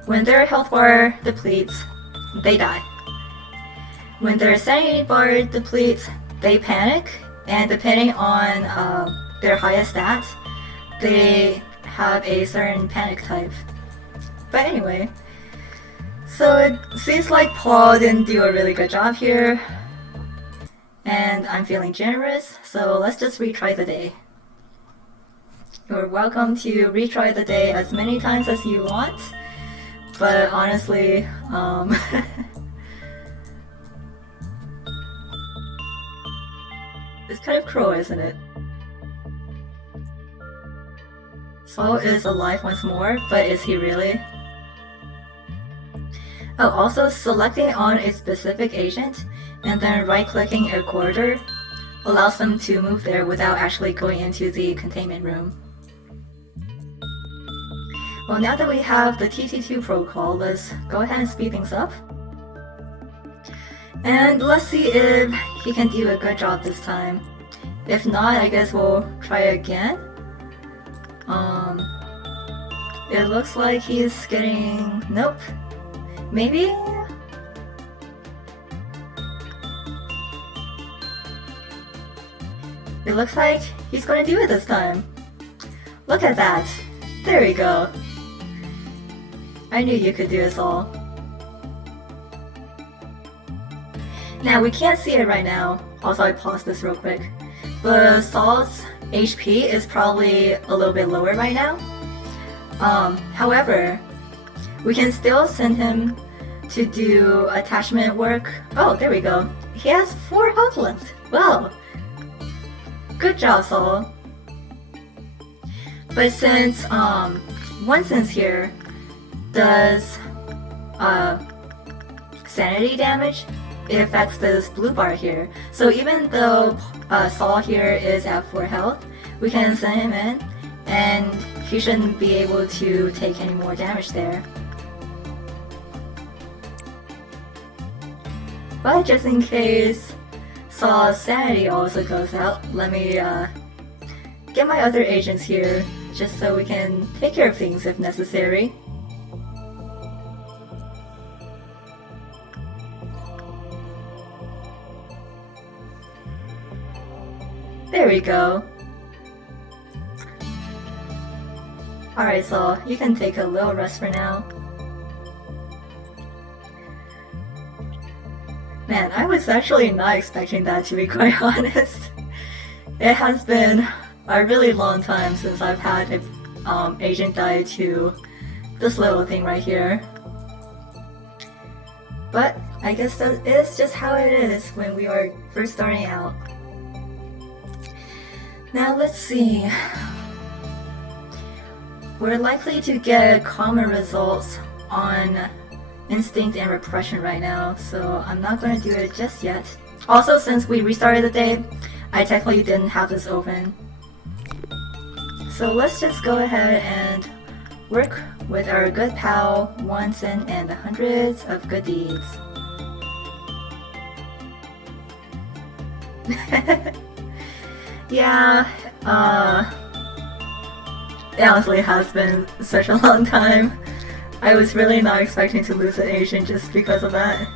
When their health bar depletes, they die. When their sanity bar depletes, they panic, and depending on their highest stat, they have a certain panic type. But anyway, so it seems like Paul didn't do a really good job here, and I'm feeling generous, so let's just retry the day. You're welcome to retry the day as many times as you want, but honestly, it's kind of cruel, isn't it? Saul is alive once more, but is he really? Oh, also selecting on a specific agent and then right-clicking a corridor allows them to move there without actually going into the containment room. Well, now that we have the TT2 protocol, let's go ahead and speed things up. And let's see if he can do a good job this time. If not, I guess we'll try again. It looks like he's getting... nope. Maybe? It looks like he's gonna do it this time. Look at that. There we go. I knew you could do this all. Now, we can't see it right now. Also, I paused this real quick. But Saul's HP is probably a little bit lower right now. However, we can still send him to do attachment work. Oh, there we go. He has 4 health left. Wow. Good job, Saul. But since Winston's here does sanity damage, it affects this blue bar here. So even though Saul here is at 4 health, we can send him in, and he shouldn't be able to take any more damage there. But just in case Saul's sanity also goes out, let me get my other agents here, just so we can take care of things if necessary. There we go. Alright, Saul, you can take a little rest for now. Man, I was actually not expecting that, to be quite honest. It has been a really long time since I've had an agent die to this little thing right here. But I guess that is just how it is when we are first starting out. Now let's see. We're likely to get common results on instinct and repression right now, so I'm not going to do it just yet. Also, since we restarted the day, I technically didn't have this open. So let's just go ahead and work with our good pal Winston and the hundreds of good deeds. Yeah, it honestly has been such a long time. I was really not expecting to lose an agent just because of that.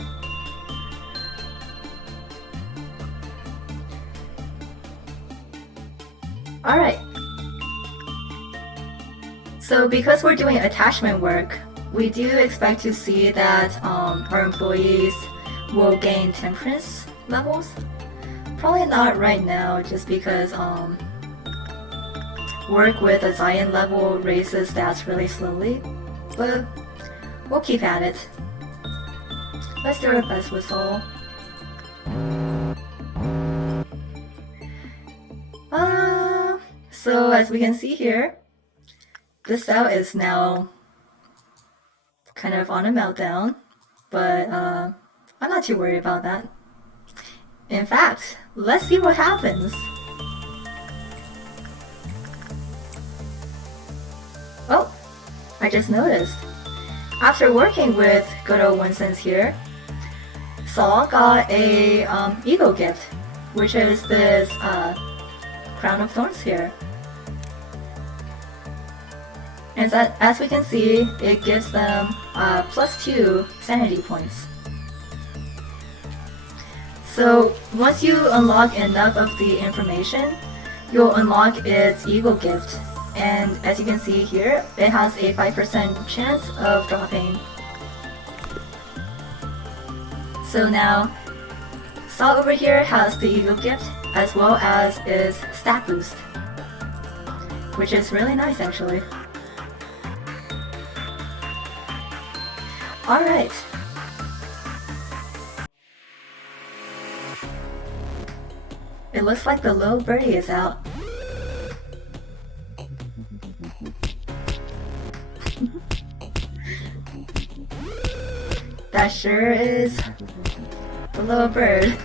Alright. So because we're doing attachment work, we do expect to see that our employees will gain temperance levels. Probably not right now, just because work with a Zion level raises stats really slowly, but we'll keep at it. Let's do our best with Soul. So as we can see here, this cell is now kind of on a meltdown, but I'm not too worried about that. In fact, let's see what happens. Oh, I just noticed. After working with good old Winston's here, Saul got a ego gift, which is this crown of thorns here. And as we can see, it gives them +2 sanity points. So once you unlock enough of the information, you'll unlock its ego gift. And as you can see here, it has a 5% chance of dropping. So now, Saul over here has the ego gift as well as its stat boost, which is really nice actually. Alright. It looks like the little birdie is out. That sure is the little bird.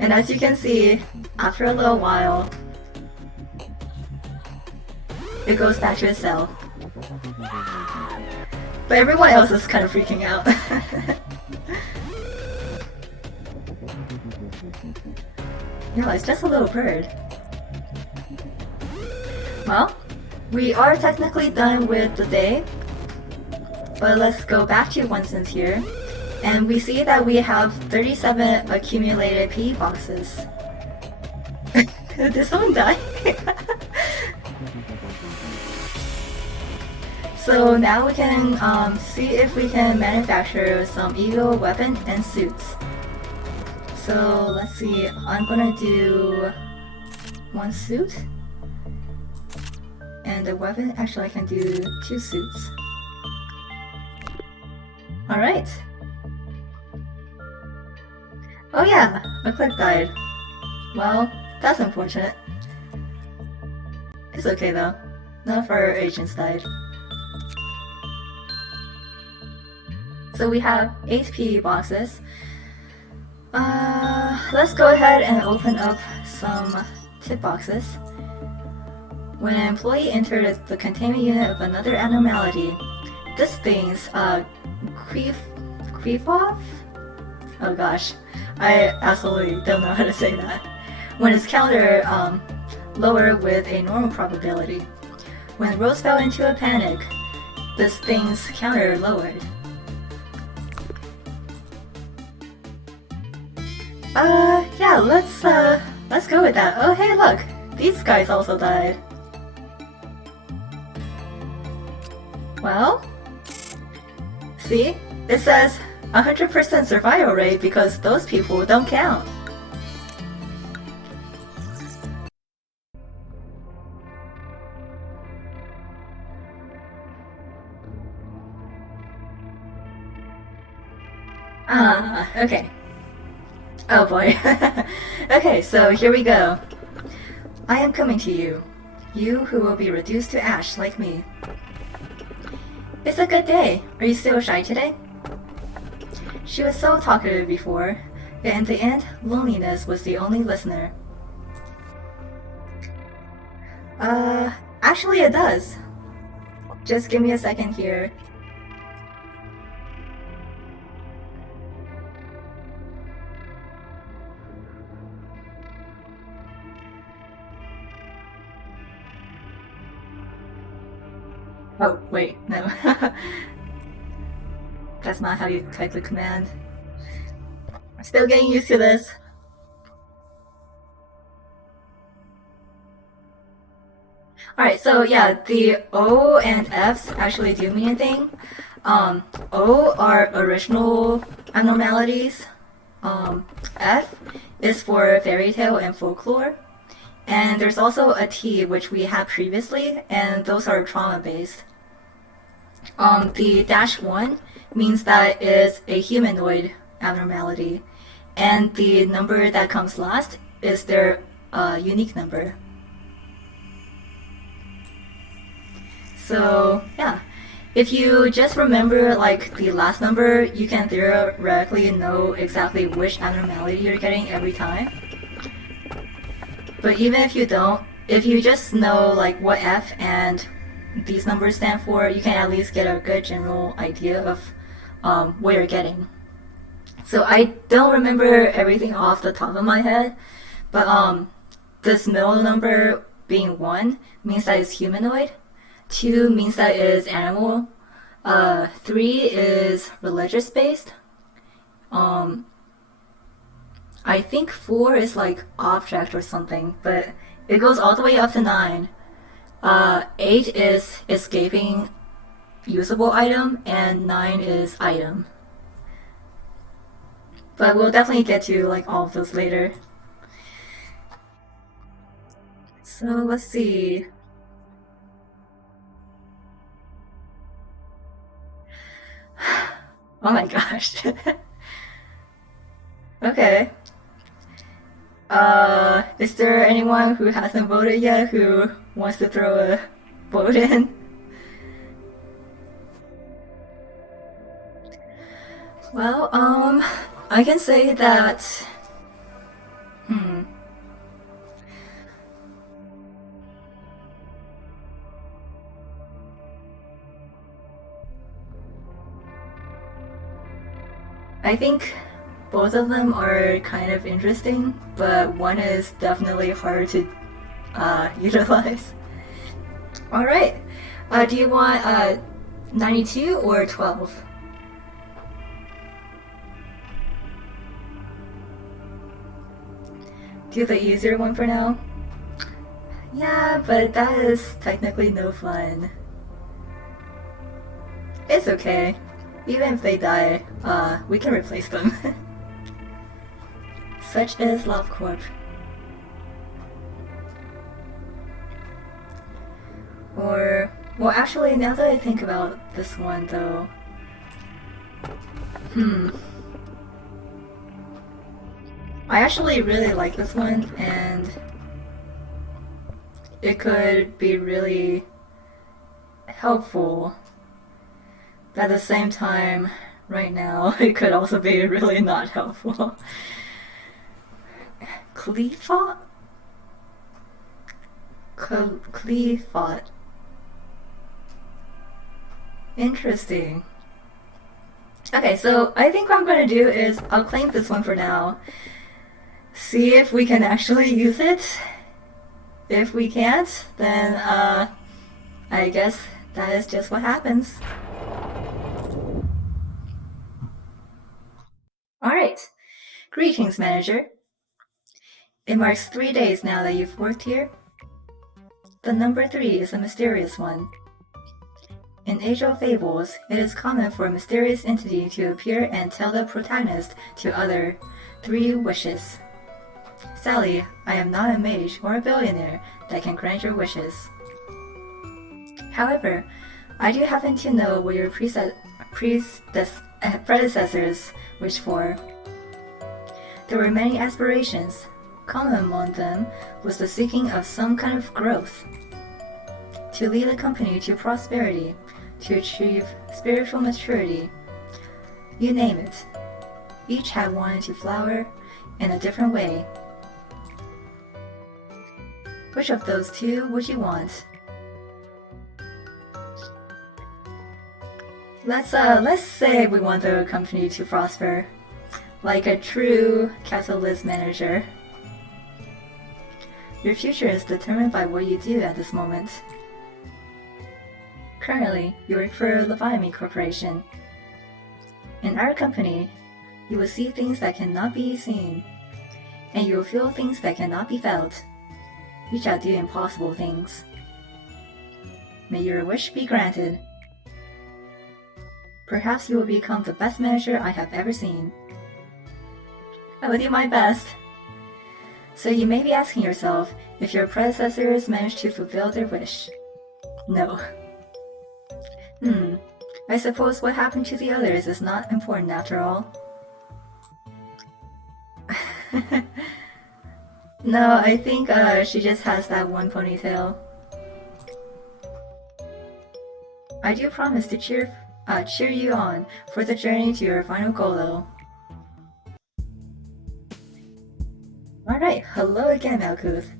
And as you can see, after a little while, it goes back to its cell. But everyone else is kind of freaking out. No, it's just a little bird. Well, we are technically done with the day, but let's go back to Winston's here, and we see that we have 37 accumulated PE boxes. Did someone die? So now we can see if we can manufacture some ego weapon and suits. So let's see, I'm gonna do one suit. And the weapon, actually I can do 2 suits. Alright. Oh yeah, my click died. Well, that's unfortunate. It's okay though. None of our agents died. So we have 8 PE boxes. Let's go ahead and open up some tip boxes. When an employee enters the containment unit of another abnormality, this thing's creep-off? Oh gosh, I absolutely don't know how to say that. When it's counter lower with a normal probability. When Rose fell into a panic, this thing's counter lowered. Yeah, let's go with that. Oh hey look, these guys also died. Well, see? It says 100% survival rate because those people don't count. Okay. Oh boy. Okay, so here we go. I am coming to you. You who will be reduced to ash like me. It's a good day. Are you still shy today? She was so talkative before, but in the end, loneliness was the only listener. Actually it does. Just give me a second here. Oh, wait, no. That's not how you type the command. I'm still getting used to this. Alright, so yeah, the O and Fs actually do mean a thing. O are original abnormalities. F is for fairy tale and folklore. And there's also a T, which we had previously, and those are trauma based. The -1 means that it is a humanoid abnormality, and the number that comes last is their unique number. So yeah, if you just remember like the last number, you can theoretically know exactly which abnormality you're getting every time. But even if you don't, if you just know like what F and these numbers stand for, you can at least get a good general idea of what you're getting. So I don't remember everything off the top of my head, but this middle number being 1 means that it's humanoid. 2 means that it is animal. 3 is religious based. I think 4 is like object or something, but it goes all the way up to 9. 8 is escaping usable item, and 9 is item. But we'll definitely get to like all of those later. So let's see. Oh my gosh. Okay. Is there anyone who hasn't voted yet who wants to throw a vote in? Well, I can say that. Hmm. I think both of them are kind of interesting, but one is definitely hard to utilize. All right. Do you want 92 or 12? Do the easier one for now? Yeah, but that is technically no fun. It's okay. Even if they die, we can replace them. Such is Love Corp. Or, well, actually, now that I think about this one, though, I actually really like this one, and it could be really helpful. But at the same time, right now, it could also be really not helpful. Cleafot? Cleafot. Interesting. Okay, so I think what I'm going to do is I'll claim this one for now. See if we can actually use it. If we can't, then I guess that is just what happens. Alright. Greetings, manager. It marks 3 days now that you've worked here. The number 3 is a mysterious one. In age-old fables, it is common for a mysterious entity to appear and tell the protagonist to utter 3 wishes. Sally, I am not a mage or a billionaire that can grant your wishes. However, I do happen to know what your predecessors wished for. There were many aspirations. Common among them was the seeking of some kind of growth. To lead a company to prosperity, to achieve spiritual maturity. You name it. Each had wanted to flower in a different way. Which of those 2 would you want? Let's say we want the company to prosper, like a true capitalist manager. Your future is determined by what you do at this moment. Currently, you work for Lobotomy Corporation. In our company, you will see things that cannot be seen, and you will feel things that cannot be felt. You shall do impossible things. May your wish be granted. Perhaps you will become the best manager I have ever seen. I will do my best. So you may be asking yourself if your predecessors managed to fulfill their wish. No. I suppose what happened to the others is not important after all. No, I think she just has that one ponytail. I do promise to cheer you on for the journey to your final goal though. Alright, hello again, Malkuth.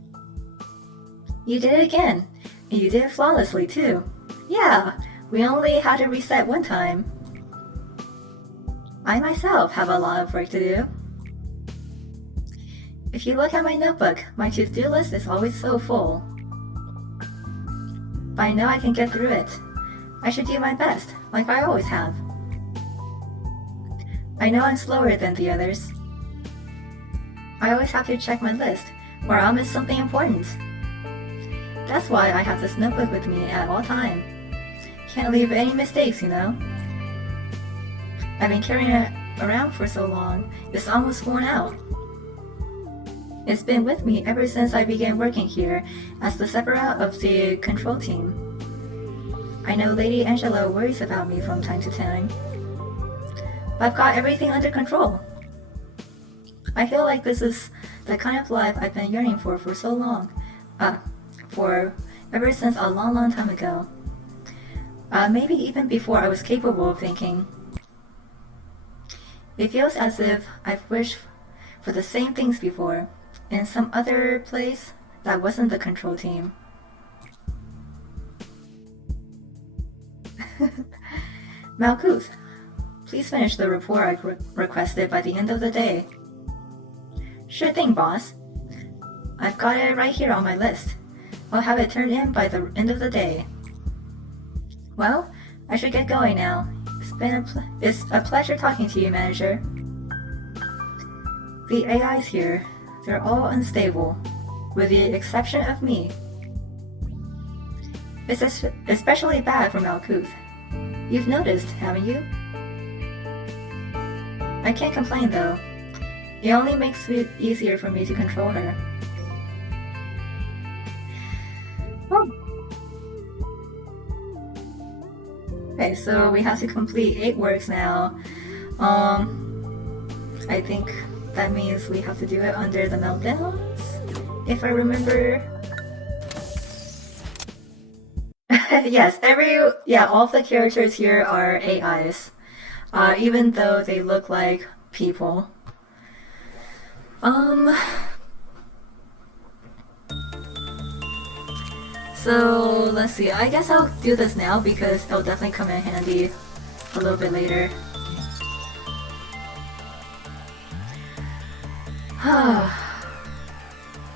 You did it again, and you did it flawlessly too. Yeah, we only had to reset one time. I myself have a lot of work to do. If you look at my notebook, my to-do list is always so full. But I know I can get through it. I should do my best, like I always have. I know I'm slower than the others. I always have to check my list, or I'll miss something important. That's why I have this notebook with me at all times. Can't leave any mistakes, you know? I've been carrying it around for so long, it's almost worn out. It's been with me ever since I began working here as the separate of the control team. I know Lady Angela worries about me from time to time, but I've got everything under control. I feel like this is the kind of life I've been yearning for so long. Ever since a long time ago. Maybe even before I was capable of thinking. It feels as if I've wished for the same things before, in some other place that wasn't the control team. Malkuth, please finish the report I requested by the end of the day. Sure thing, boss. I've got it right here on my list. I'll have it turned in by the end of the day. Well, I should get going now. It's a pleasure talking to you, manager. The AIs here, they're all unstable, with the exception of me. It's especially bad for Malkuth. You've noticed, haven't you? I can't complain though. It only makes it easier for me to control her. Oh. Okay, so we have to complete 8 works now. I think that means we have to do it under the meltdowns, if I remember. Yes, all of the characters here are AIs, even though they look like people. So let's see, I guess I'll do this now because it'll definitely come in handy a little bit later.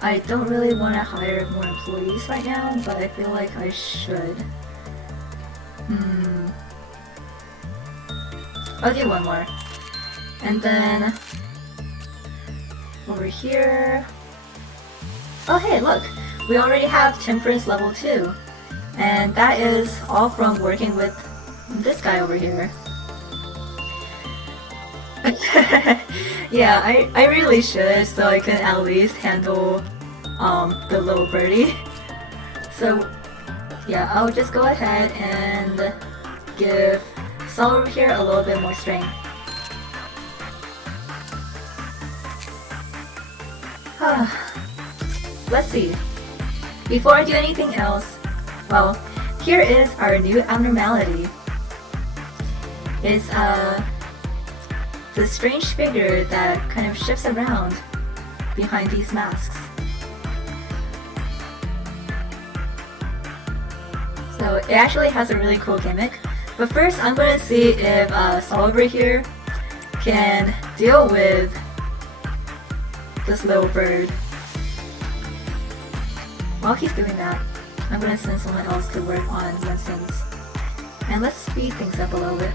I don't really want to hire more employees right now, but I feel like I should. I'll do one more. And then over here. Oh hey, look! We already have Temperance level 2. And that is all from working with this guy over here. Yeah, I really should, so I can at least handle the little birdie. So yeah, I'll just go ahead and give Saul over here a little bit more strength. Let's see. Before I do anything else, well, here is our new abnormality. It's the strange figure that kind of shifts around behind these masks. So it actually has a really cool gimmick. But first I'm going to see if Saul over here can deal with this little bird. While he's doing that, I'm going to send someone else to work on Winston's. And let's speed things up a little bit.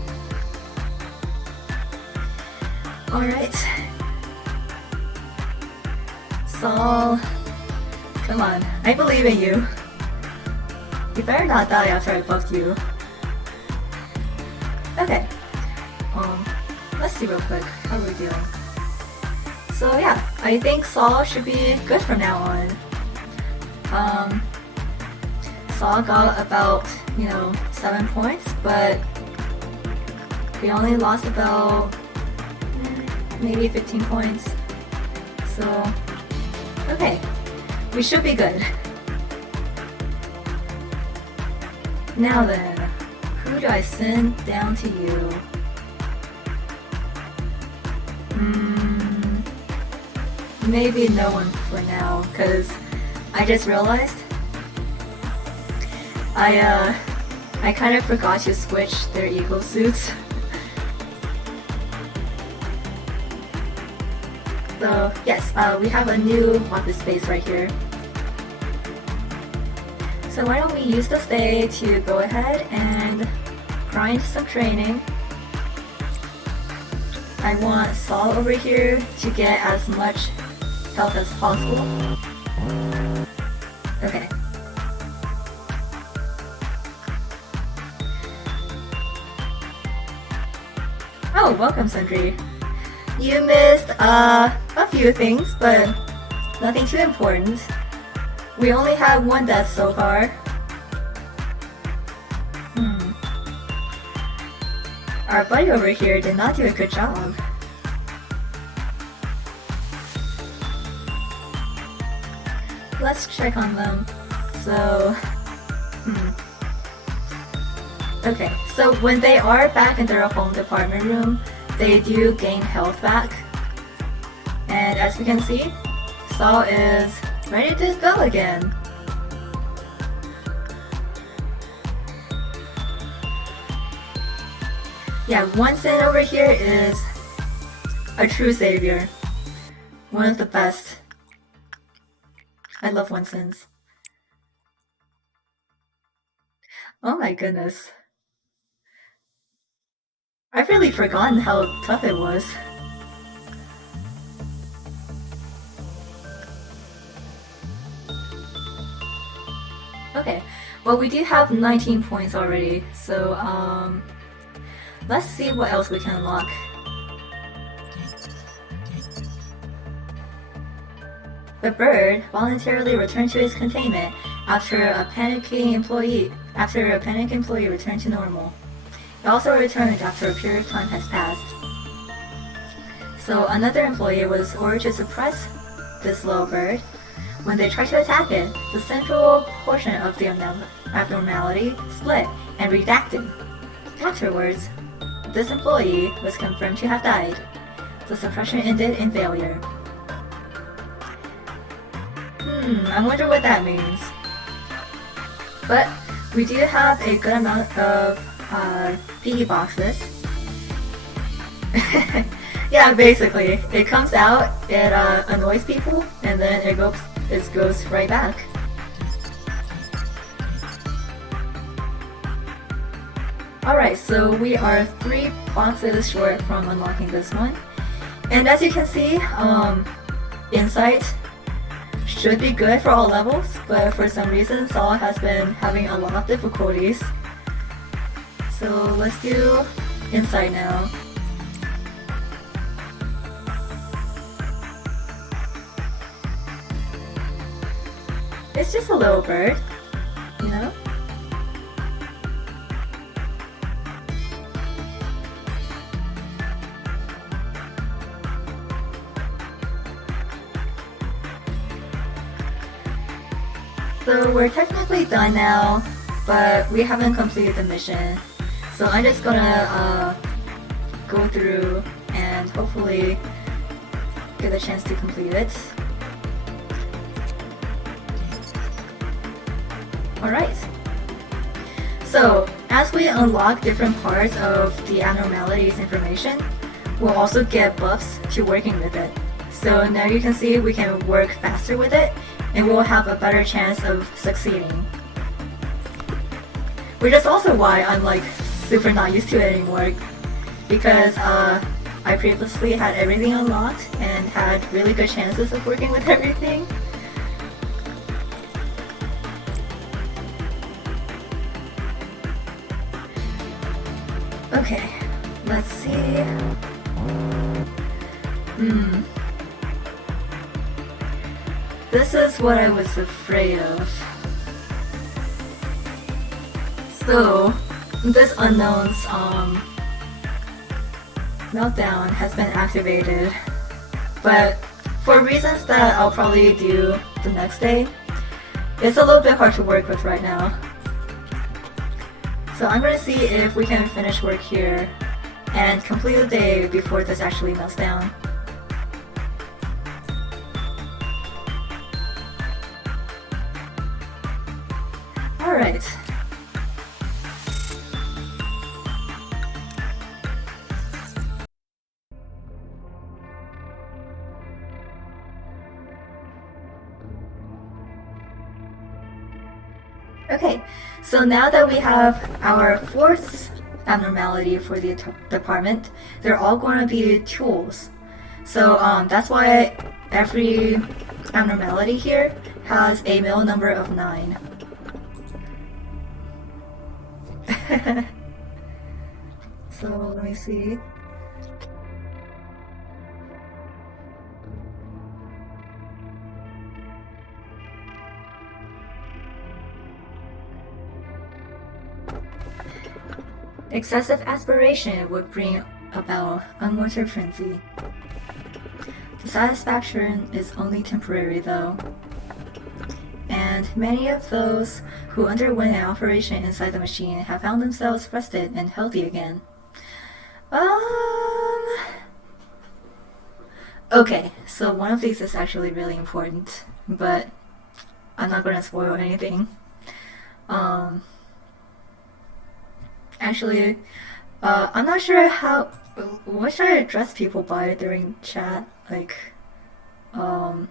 Alright. Saul, come on, I believe in you. You better not die after I buffed you. Okay. Let's see real quick how we're doing. So yeah, I think Saul should be good from now on. Saul got about, 7 points, but we only lost about maybe 15 points. So, okay, we should be good. Now then, who do I send down to you? Maybe no one for now, because I just realized I kind of forgot to switch their eco suits. So yes, we have a new office space right here. So why don't we use this day to go ahead and grind some training. I want Saul over here to get as much health as possible. Okay. Oh, welcome, Sundry. You missed a few things, but nothing too important. We only have one death so far. Our buddy over here did not do a good job. Let's check on them. So, okay, so when they are back in their home department room, they do gain health back. And as we can see, Saul is ready to go again. Yeah, Winston over here is a true savior. One of the best. I love Winston's. Oh my goodness. I've really forgotten how tough it was. Okay, well we do have 19 points already, so let's see what else we can unlock. The bird voluntarily returned to its containment after a panicked employee returned to normal. It also returned after a period of time has passed. So another employee was ordered to suppress this little bird. When they tried to attack it, the central portion of the abnormality split and redacted. Afterwards, this employee was confirmed to have died. The suppression ended in failure. I wonder what that means. But we do have a good amount of PE boxes. Yeah, basically, it comes out, it annoys people, and then it goes right back. Alright, so we are 3 boxes short from unlocking this one. And as you can see, Insight should be good for all levels, but for some reason Saul has been having a lot of difficulties. So let's do Insight now. It's just a little bird, you know? So we're technically done now, but we haven't completed the mission. So I'm just gonna go through and hopefully get a chance to complete it. Alright. So as we unlock different parts of the abnormalities information, we'll also get buffs to working with it. So now you can see we can work faster with it, and we'll have a better chance of succeeding. Which is also why I'm like super not used to it anymore, because I previously had everything unlocked and had really good chances of working with everything. Okay, let's see. This is what I was afraid of. So, this unknown's meltdown has been activated, but for reasons that I'll probably do the next day, it's a little bit hard to work with right now. So I'm gonna see if we can finish work here and complete the day before this actually melts down. Alright. Okay, so now that we have our fourth abnormality for the department, they're all going to be tools. So that's why every abnormality here has a middle number of 9. So let me see. Excessive aspiration would bring about unwanted frenzy. The satisfaction is only temporary though, and many of those who underwent an operation inside the machine have found themselves rested and healthy again. Okay, so one of these is actually really important, but I'm not gonna spoil anything. Actually, I'm not sure what should I address people by during chat? Like, I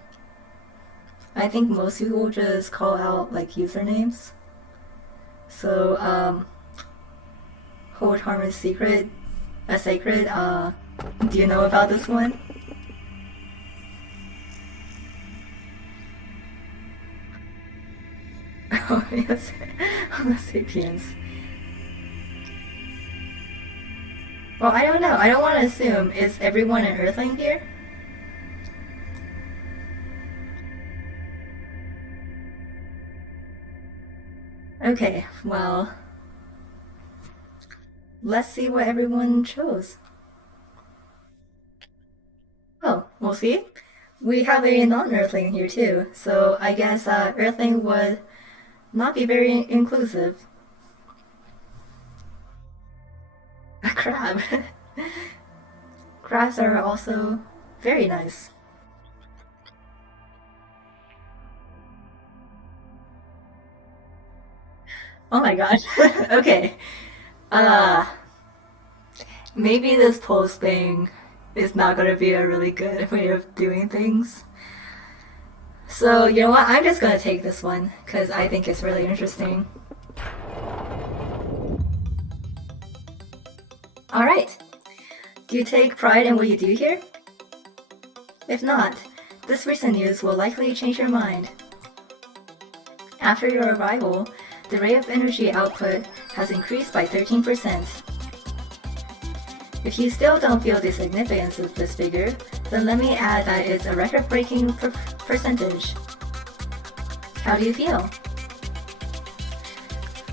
think most people just call out like usernames. So, hold harmless sacred. Do you know about this one? Oh yes, Homo sapiens. Well, I don't know. I don't want to assume. Is everyone an Earthling here? Okay, well, let's see what everyone chose. Oh, we'll see. We have a non-Earthling here too, so I guess Earthling would not be very inclusive. A crab. Crabs are also very nice. Oh my gosh. Okay. Uh, maybe this post thing is not gonna be a really good way of doing things. So, you know what? I'm just gonna take this one because I think it's really interesting. Alright. Do you take pride in what you do here? If not, this recent news will likely change your mind. After your arrival, the rate of energy output has increased by 13%. If you still don't feel the significance of this figure, then let me add that it's a record-breaking percentage. How do you feel?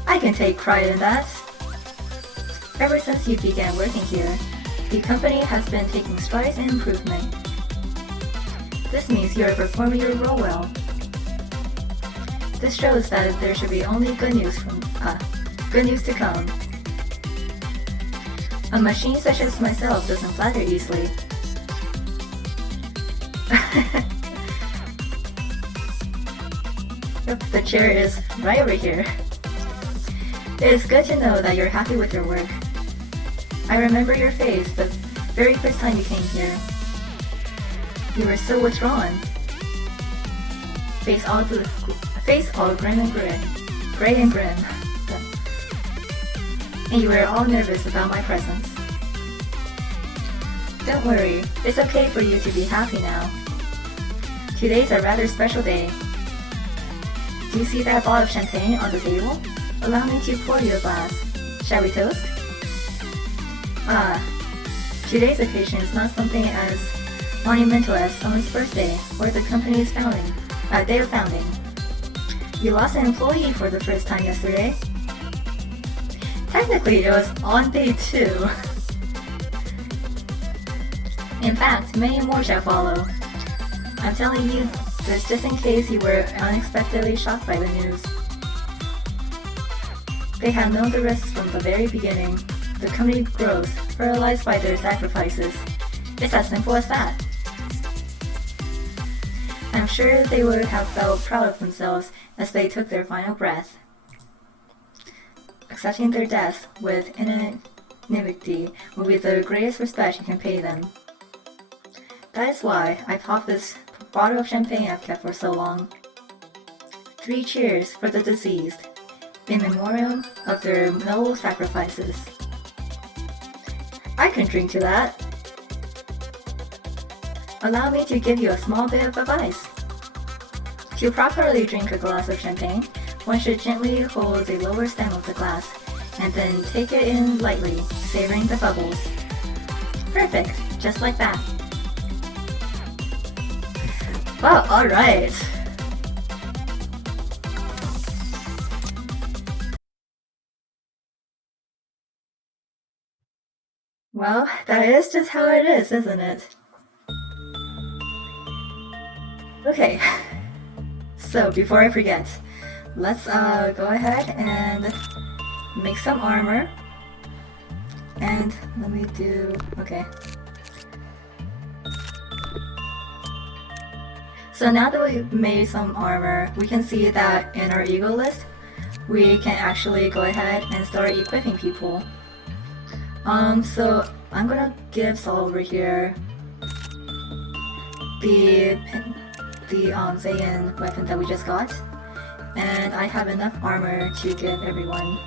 I can take pride in that. Ever since you began working here, the company has been taking strides in improvement. This means you are performing your role well. This shows that there should be only good news to come. A machine such as myself doesn't flatter easily. Yep, the chair is right over here. It is good to know that you're happy with your work. I remember your face the very first time you came here. You were so withdrawn. Face all grin and grin. Gray and grin. And you were all nervous about my presence. Don't worry, it's okay for you to be happy now. Today's a rather special day. Do you see that bottle of champagne on the table? Allow me to pour you a glass. Shall we toast? Today's occasion is not something as monumental as someone's birthday or the company's day of founding. You lost an employee for the first time yesterday. Technically, it was on day 2. In fact, many more shall follow. I'm telling you this just in case you were unexpectedly shocked by the news. They have known the risks from the very beginning. The company grows, fertilized by their sacrifices. It's as simple as that. I'm sure they would have felt proud of themselves as they took their final breath. Accepting their deaths with equanimity will be the greatest respect you can pay them. That is why I popped this bottle of champagne I've kept for so long. 3 cheers for the deceased, in memoriam of their noble sacrifices. I can drink to that. Allow me to give you a small bit of advice. To properly drink a glass of champagne, one should gently hold the lower stem of the glass, and then take it in lightly, savoring the bubbles. Perfect, just like that. Wow, alright. Well, that is just how it is, isn't it? Okay, so before I forget, let's go ahead and make some armor. And let me do, okay. So now that we've made some armor, we can see that in our ego list, we can actually go ahead and start equipping people. So I'm gonna give Saul over here the Zayn weapon that we just got, and I have enough armor to give everyone.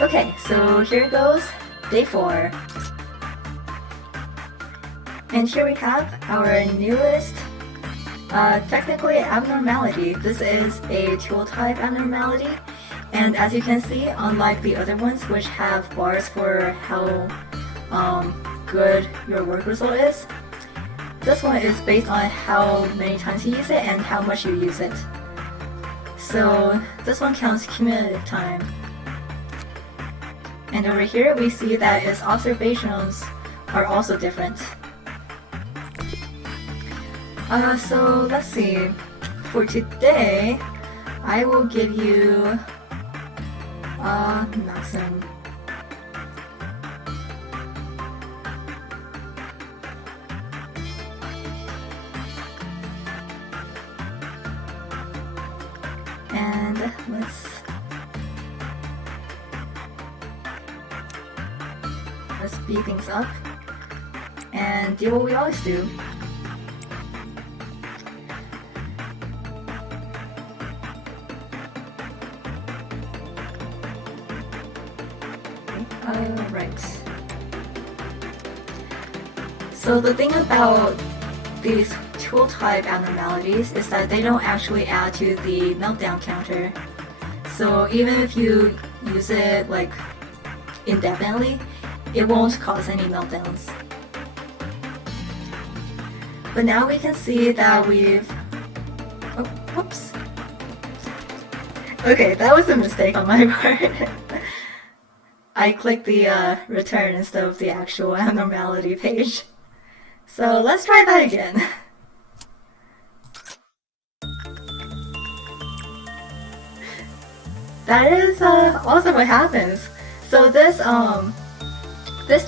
Okay, so here goes day 4. And here we have our newest, technically abnormality. This is a tool type abnormality, and as you can see, unlike the other ones which have bars for how good your work result is, this one is based on how many times you use it and how much you use it. So this one counts cumulative time. And over here we see that its observations are also different. So let's see. For today, I will give you maximum. And let's speed things up and do what we always do. Right. So the thing about these tool type abnormalities is that they don't actually add to the meltdown counter. So even if you use it like indefinitely, it won't cause any meltdowns. But now we can see that we've... Oh, whoops. Okay, that was a mistake on my part. I clicked the return instead of the actual abnormality page. So let's try that again. That is also what happens. So this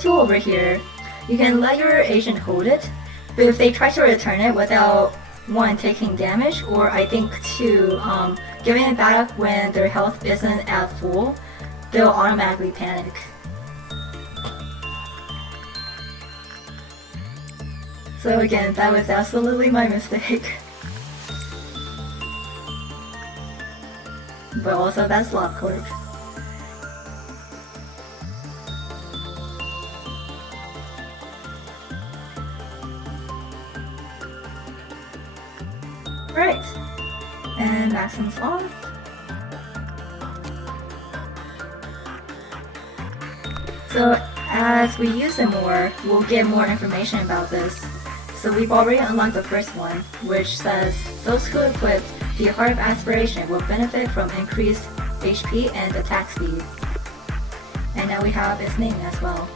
tool over here, you can let your agent hold it, but if they try to return it without 1, taking damage, or I think 2, giving it back when their health isn't at full, they'll automatically panic. So again, that was absolutely my mistake. But also that's Lobotomy. Right. And Maxim's off. So as we use them more, we'll get more information about this. So we've already unlocked the first one, which says those who equip the Heart of Aspiration will benefit from increased HP and attack speed. And now we have its name as well.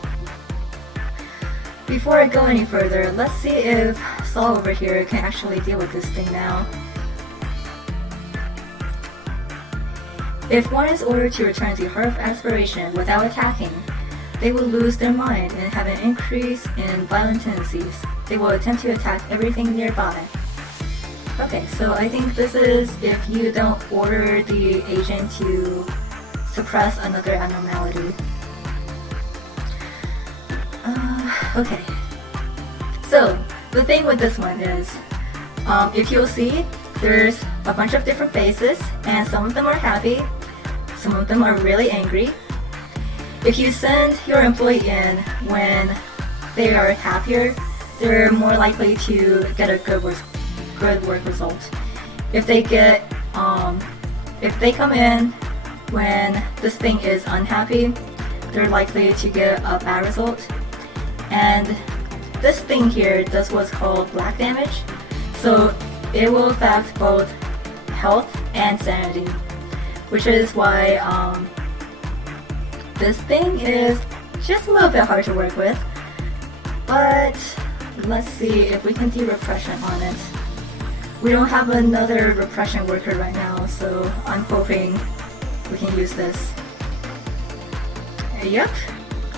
Before I go any further, let's see if Saul over here can actually deal with this thing now. If one is ordered to return the Heart of Aspiration without attacking, they will lose their mind and have an increase in violent tendencies. They will attempt to attack everything nearby. Okay, so I think this is if you don't order the agent to suppress another abnormality. Okay. So, the thing with this one is, if you'll see, there's a bunch of different faces, and some of them are happy, some of them are really angry. If you send your employee in when they are happier, they're more likely to get a good work result. If they come in when this thing is unhappy, they're likely to get a bad result. And this thing here does what's called black damage, so it will affect both health and sanity, which is why this thing is just a little bit hard to work with. But let's see if we can do repression on it. We don't have another repression worker right now, so I'm hoping we can use this. Yep.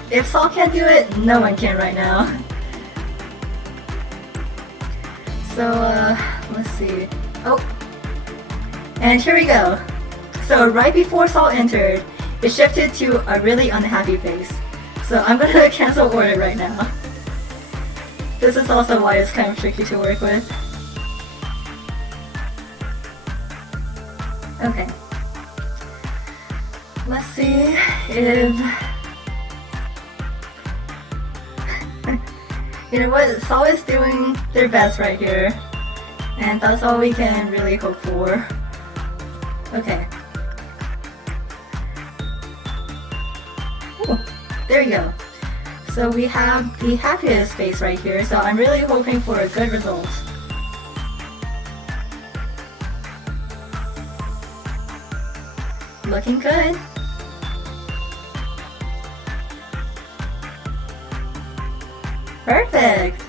If Saul can't do it, no one can right now. So, let's see. Oh! And here we go. So right before Saul entered, it shifted to a really unhappy face. So I'm gonna cancel order right now. This is also why it's kind of tricky to work with. Okay. Let's see if... You know what, Saul is doing their best right here. And that's all we can really hope for. Okay. Ooh, there you go. So we have the happiest face right here, so I'm really hoping for a good result. Looking good. Perfect!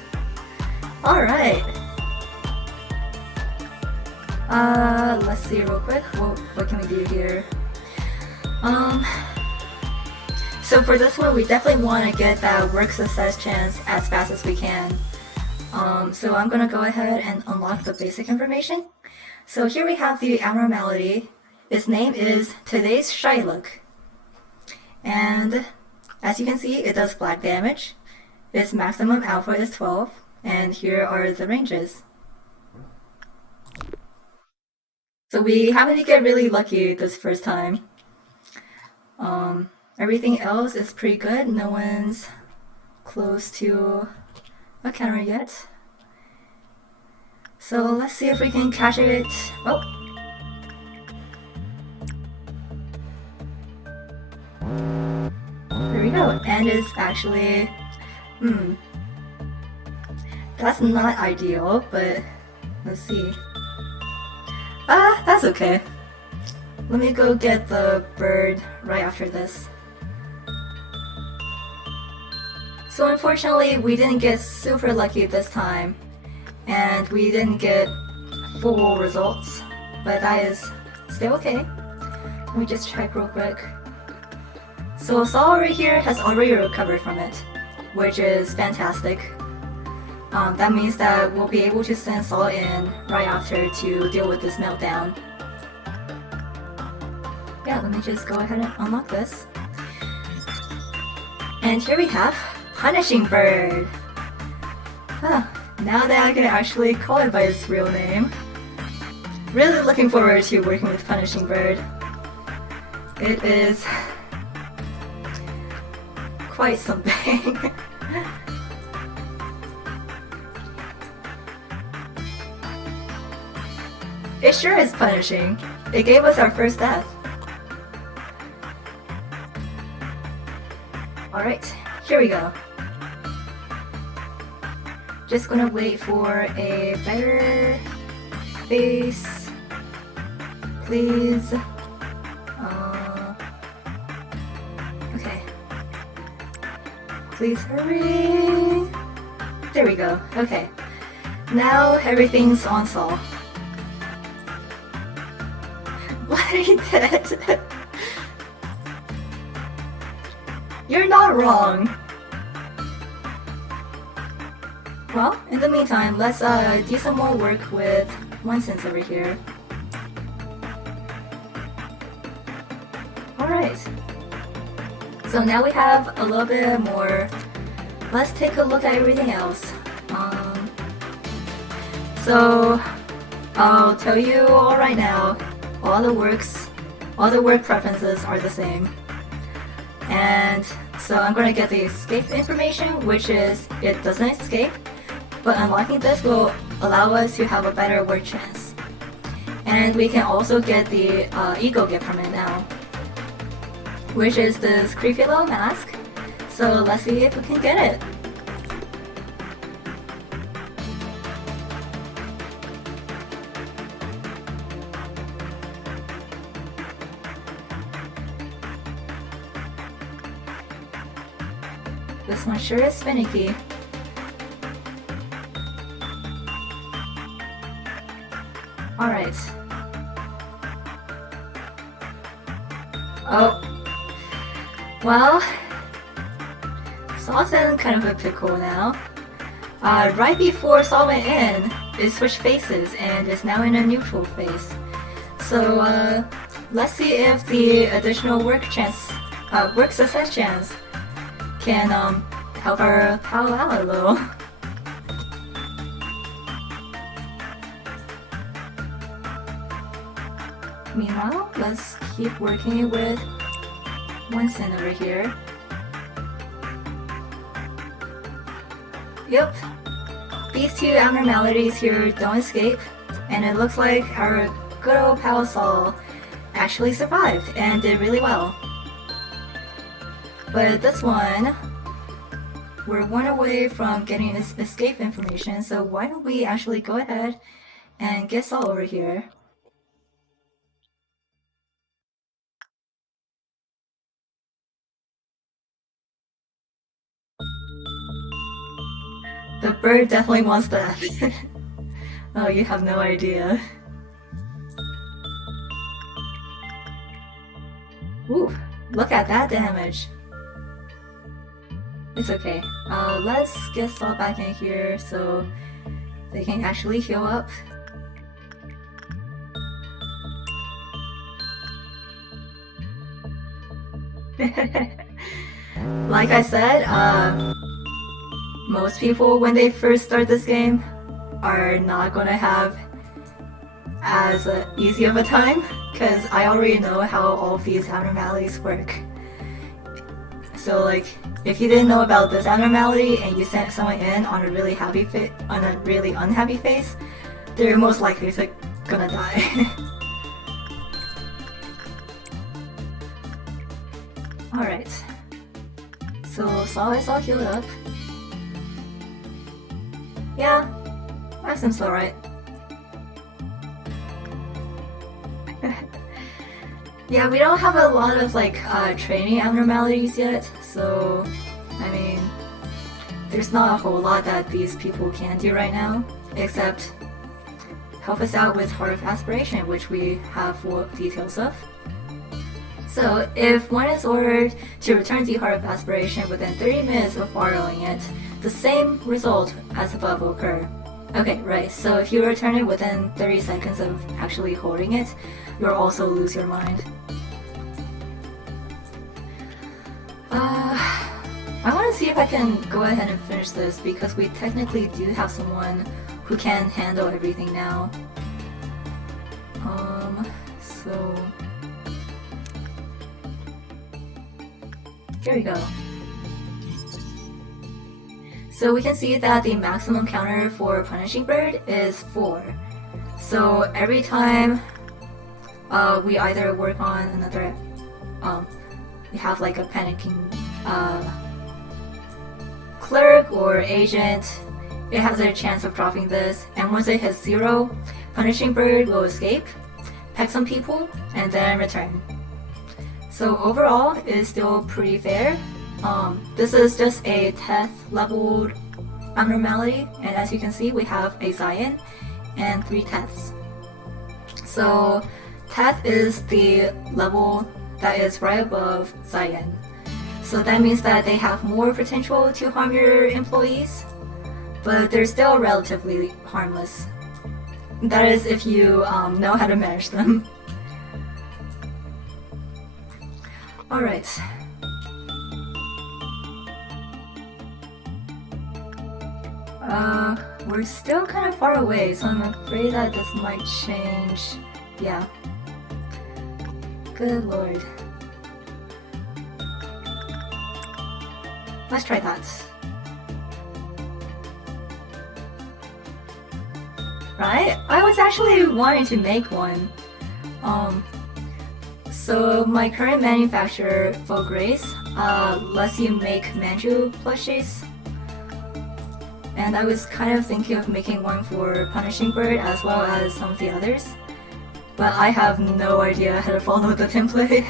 Alright. Let's see real quick. What can we do here? So for this one, we definitely want to get that work success chance as fast as we can. So I'm gonna go ahead and unlock the basic information. So here we have the abnormality. Its name is Today's Shy Look. And as you can see, it does black damage. Its maximum output is 12, and here are the ranges. So we happen to get really lucky this first time. Everything else is pretty good. No one's close to a counter yet. So let's see if we can catch it. Oh! There we go. And it's actually... That's not ideal, but let's see. That's okay. Let me go get the bird right after this. So unfortunately, we didn't get super lucky this time, and we didn't get full results, but that is still okay. Let me just check real quick. So Saul over here has already recovered from it, which is fantastic. That means that we'll be able to send Saul in right after to deal with this meltdown. Yeah, let me just go ahead and unlock this. And here we have Punishing Bird. Now that I can actually call it by its real name. Really looking forward to working with Punishing Bird. It is quite something. It sure is punishing. It gave us our first death. Alright, here we go. Just gonna wait for a better face, please. Okay. Please hurry. There we go. Okay. Now everything's on Saul. Bloody dead. You're not wrong. Well, in the meantime, let's do some more work with Winston's over here. Alright. So now we have a little bit more. Let's take a look at everything else. So I'll tell you all right now, all the work preferences are the same. And so I'm going to get the escape information, which is it doesn't escape, but unlocking this will allow us to have a better work chance. And we can also get the ego gift from it now, which is this creepy little mask. So let's see if we can get it. This one sure is finicky. Alright. Oh. Well, Saul's in kind of a pickle now. Right before Saul went in, it switched faces and is now in a neutral face. So let's see if the additional work success chance can help our pal out a little. Meanwhile, let's keep working with Winston over here. Yep, these two abnormalities here don't escape, and it looks like our good old pal Saul actually survived and did really well. But this one, we're one away from getting this escape information, so why don't we actually go ahead and get Saul over here. The bird definitely wants that. Oh, you have no idea. Ooh, look at that damage. It's okay. Let's get Saul back in here so they can actually heal up. Like I said, most people when they first start this game are not gonna have as easy of a time, because I already know how all of these abnormalities work. So like, if you didn't know about this abnormality and you sent someone in on a really unhappy face, they're most likely gonna die. Alright. So Saul is all healed up. Yeah, that seems alright. Yeah, we don't have a lot of training abnormalities yet, so I mean, there's not a whole lot that these people can do right now, except help us out with Heart of Aspiration, which we have full details of. So if one is ordered to return the Heart of Aspiration within 30 minutes of borrowing it, the same result as above will occur. Okay, right, so if you return it within 30 seconds of actually holding it, you'll also lose your mind. I want to see if I can go ahead and finish this, because we technically do have someone who can handle everything now. So... here we go. So we can see that the maximum counter for Punishing Bird is 4. So every time we either work on another, we have like a panicking clerk or agent, it has a chance of dropping this, and once it hits 0, Punishing Bird will escape, peck some people, and then return. So overall, it is still pretty fair. This is just a Teth leveled Abnormality, and as you can see, we have a Zion and 3 Teths. So Teth is the level that is right above Zion. So that means that they have more potential to harm your employees, but they're still relatively harmless. That is if you know how to manage them. Alright. We're still kind of far away, so I'm afraid that this might change. Yeah. Good lord. Let's try that. Right? I was actually wanting to make one. So my current manufacturer, Vtuber, lets you make Manju plushies. And I was kind of thinking of making one for Punishing Bird as well as some of the others. But I have no idea how to follow the template.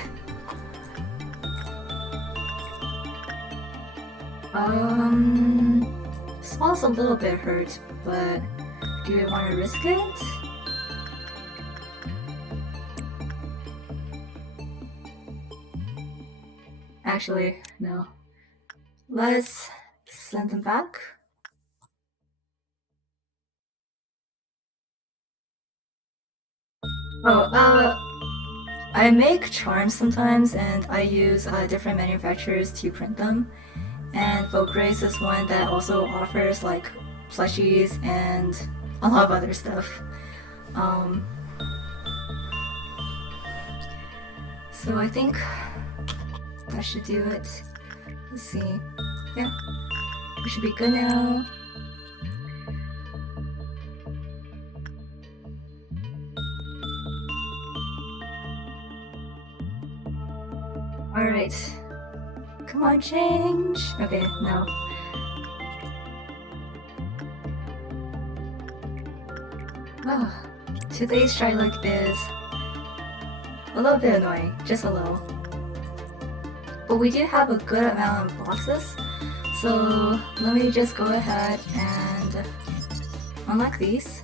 Small's a little bit hurt, but do you want to risk it? Actually, no. Let's send them back. I make charms sometimes, and I use different manufacturers to print them. And Vtuber is one that also offers like plushies and a lot of other stuff. So I think that should do it. Let's see. Yeah, we should be good now. Alright. Come on, change! Okay, no. Oh, today's Shylock is a little bit annoying, just a little. But we do have a good amount of boxes, so let me just go ahead and unlock these.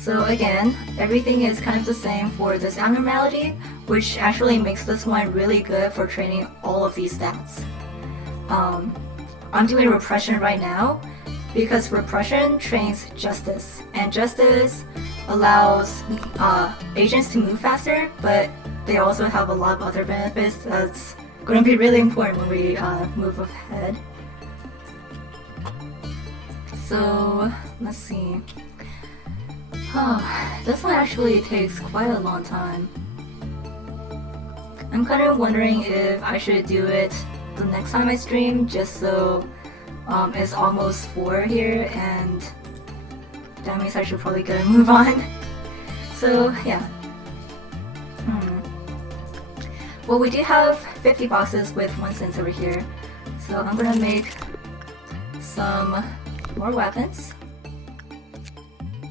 So again, everything is kind of the same for this abnormality, which actually makes this one really good for training all of these stats. I'm doing repression right now because repression trains justice, and justice allows agents to move faster, but they also have a lot of other benefits that's going to be really important when we move ahead. So let's see. This one actually takes quite a long time. I'm kind of wondering if I should do it the next time I stream, just so it's almost 4 here, and that means I should probably go and move on. So yeah. Well, we do have 50 boxes with 1 cent over here, so I'm gonna make some more weapons.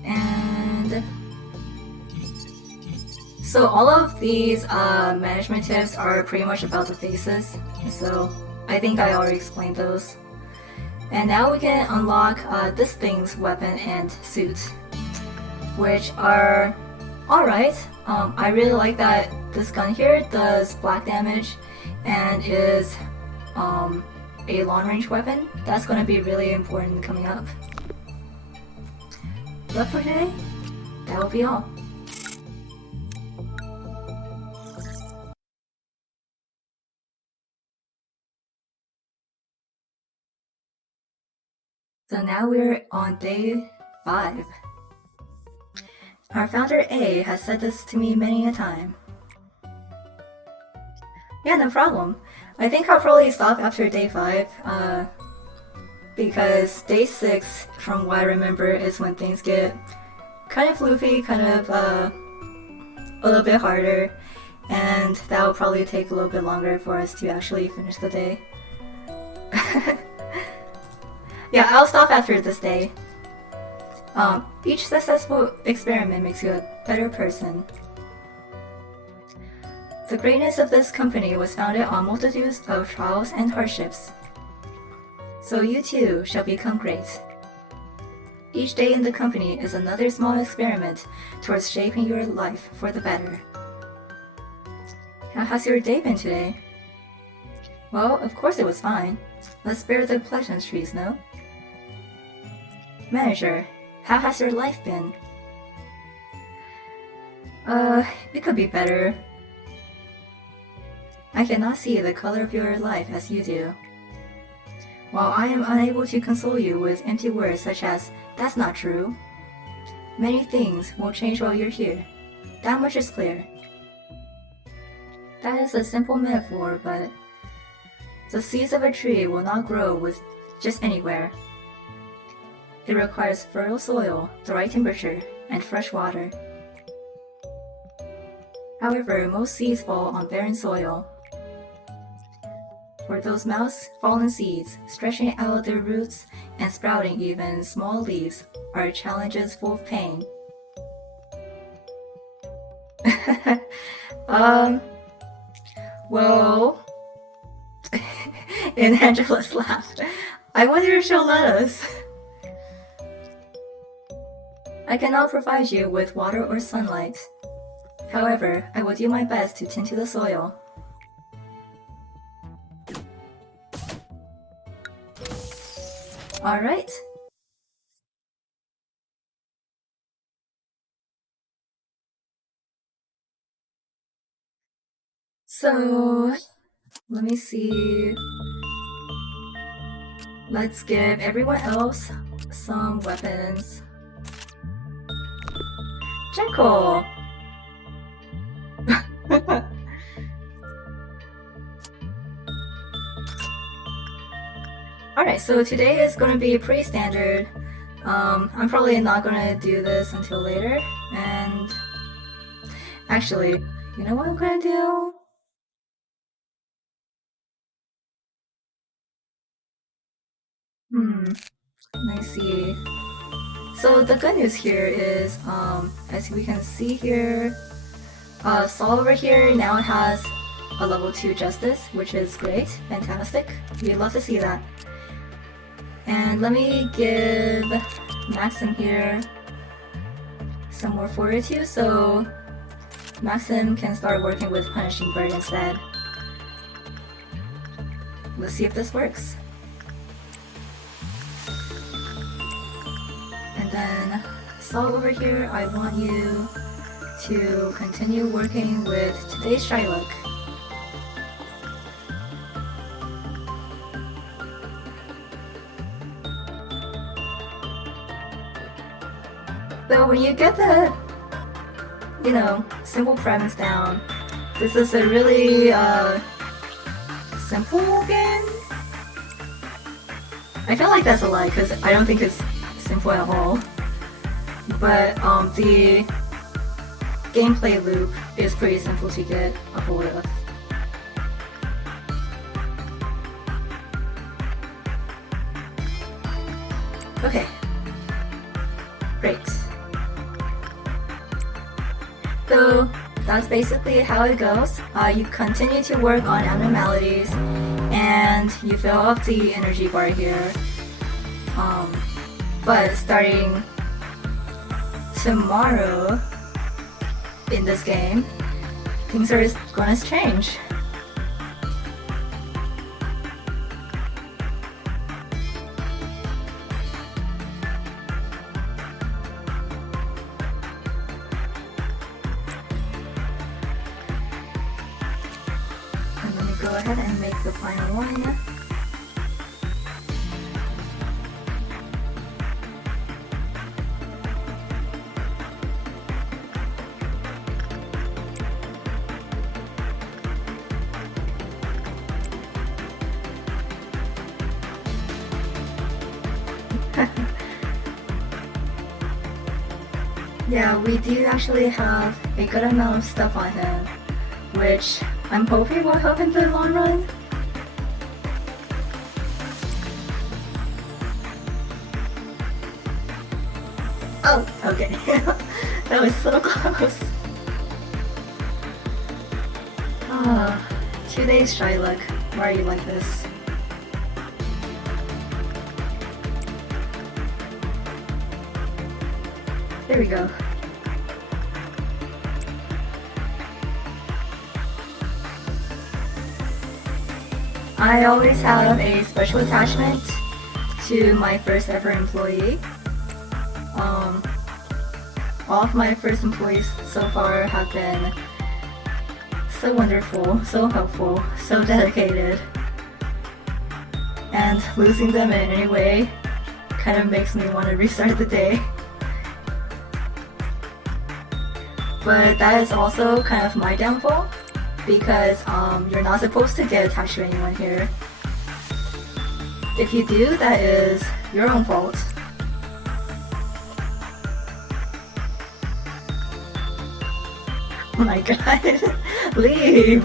And so all of these management tips are pretty much about the faces, so I think I already explained those. And now we can unlock this thing's weapon and suit, which are alright. I really like that this gun here does black damage and is a long range weapon. That's going to be really important coming up. But for today, that will be all. So now we're on day 5. Our founder A has said this to me many a time. Yeah, no problem. I think I'll probably stop after day 5, because day 6, from what I remember, is when things get kind of floofy, kind of a little bit harder, and that will probably take a little bit longer for us to actually finish the day. Yeah, I'll stop after this day. Each successful experiment makes you a better person. The greatness of this company was founded on multitudes of trials and hardships. So you too shall become great. Each day in the company is another small experiment towards shaping your life for the better. How has your day been today? Well, of course it was fine. Let's spare the pleasantries, no? Manager, how has your life been? It could be better. I cannot see the color of your life as you do. While I am unable to console you with empty words such as, "That's not true," many things will change while you're here. That much is clear. That is a simple metaphor, but the seeds of a tree will not grow with just anywhere. It requires fertile soil, the right temperature, and fresh water. However, most seeds fall on barren soil. For those mouse fallen seeds, stretching out their roots and sprouting even small leaves are challenges full of pain. Well, in Angela's laugh, I wonder if she'll let us. I cannot provide you with water or sunlight. However, I will do my best to tend to the soil. Alright. So, let me see. Let's give everyone else some weapons. Jekyll! Alright, so today is going to be pretty standard. I'm probably not going to do this until later, and actually, you know what I'm going to do? Let me see. So the good news here is, as we can see here, Saul over here now has a level 2 justice, which is great, fantastic. We'd love to see that. And let me give Maxim here some more fortitude, so Maxim can start working with Punishing Bird instead. Let's see if this works. And then Saul over here, I want you to continue working with today's Shylock. So when you get the, simple premise down, this is a really simple game. I feel like that's a lie because I don't think it's simple at all. But the gameplay loop is pretty simple to get a hold of. Okay. Great. So that's basically how it goes. You continue to work on abnormalities and you fill up the energy bar here. But starting tomorrow in this game, things are going to change. And let me go ahead and make the final one. Yeah, we do actually have a good amount of stuff on him, which I'm hoping will help in the long run. Oh, okay. That was so close. Ah, 2 days shy luck. Why are you like this? There we go. I always have a special attachment to my first ever employee. All of my first employees so far have been so wonderful, so helpful, so dedicated. And losing them in any way kind of makes me want to restart the day. But that is also kind of my downfall, because you're not supposed to get attached to anyone here. If you do, that is your own fault. Oh my god, leave!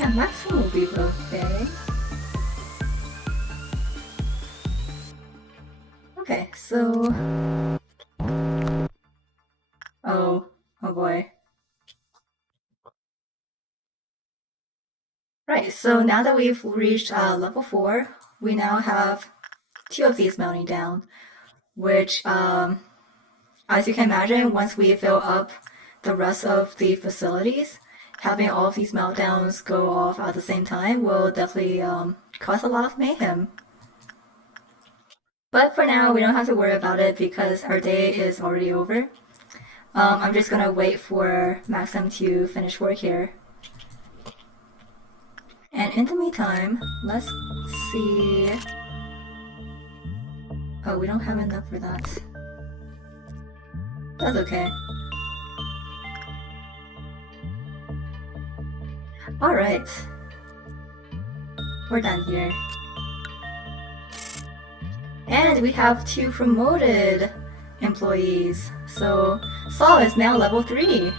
Yeah, maximum will be okay. Okay, so... Oh boy. Right, so now that we've reached level 4, we now have 2 of these melting down, which, as you can imagine, once we fill up the rest of the facilities, having all of these meltdowns go off at the same time will definitely cause a lot of mayhem. But for now, we don't have to worry about it because our day is already over. I'm just gonna wait for Maxim to finish work here. And in the meantime, let's see... Oh, we don't have enough for that. That's okay. Alright. We're done here. And we have 2 promoted employees. So Saul is now level 3.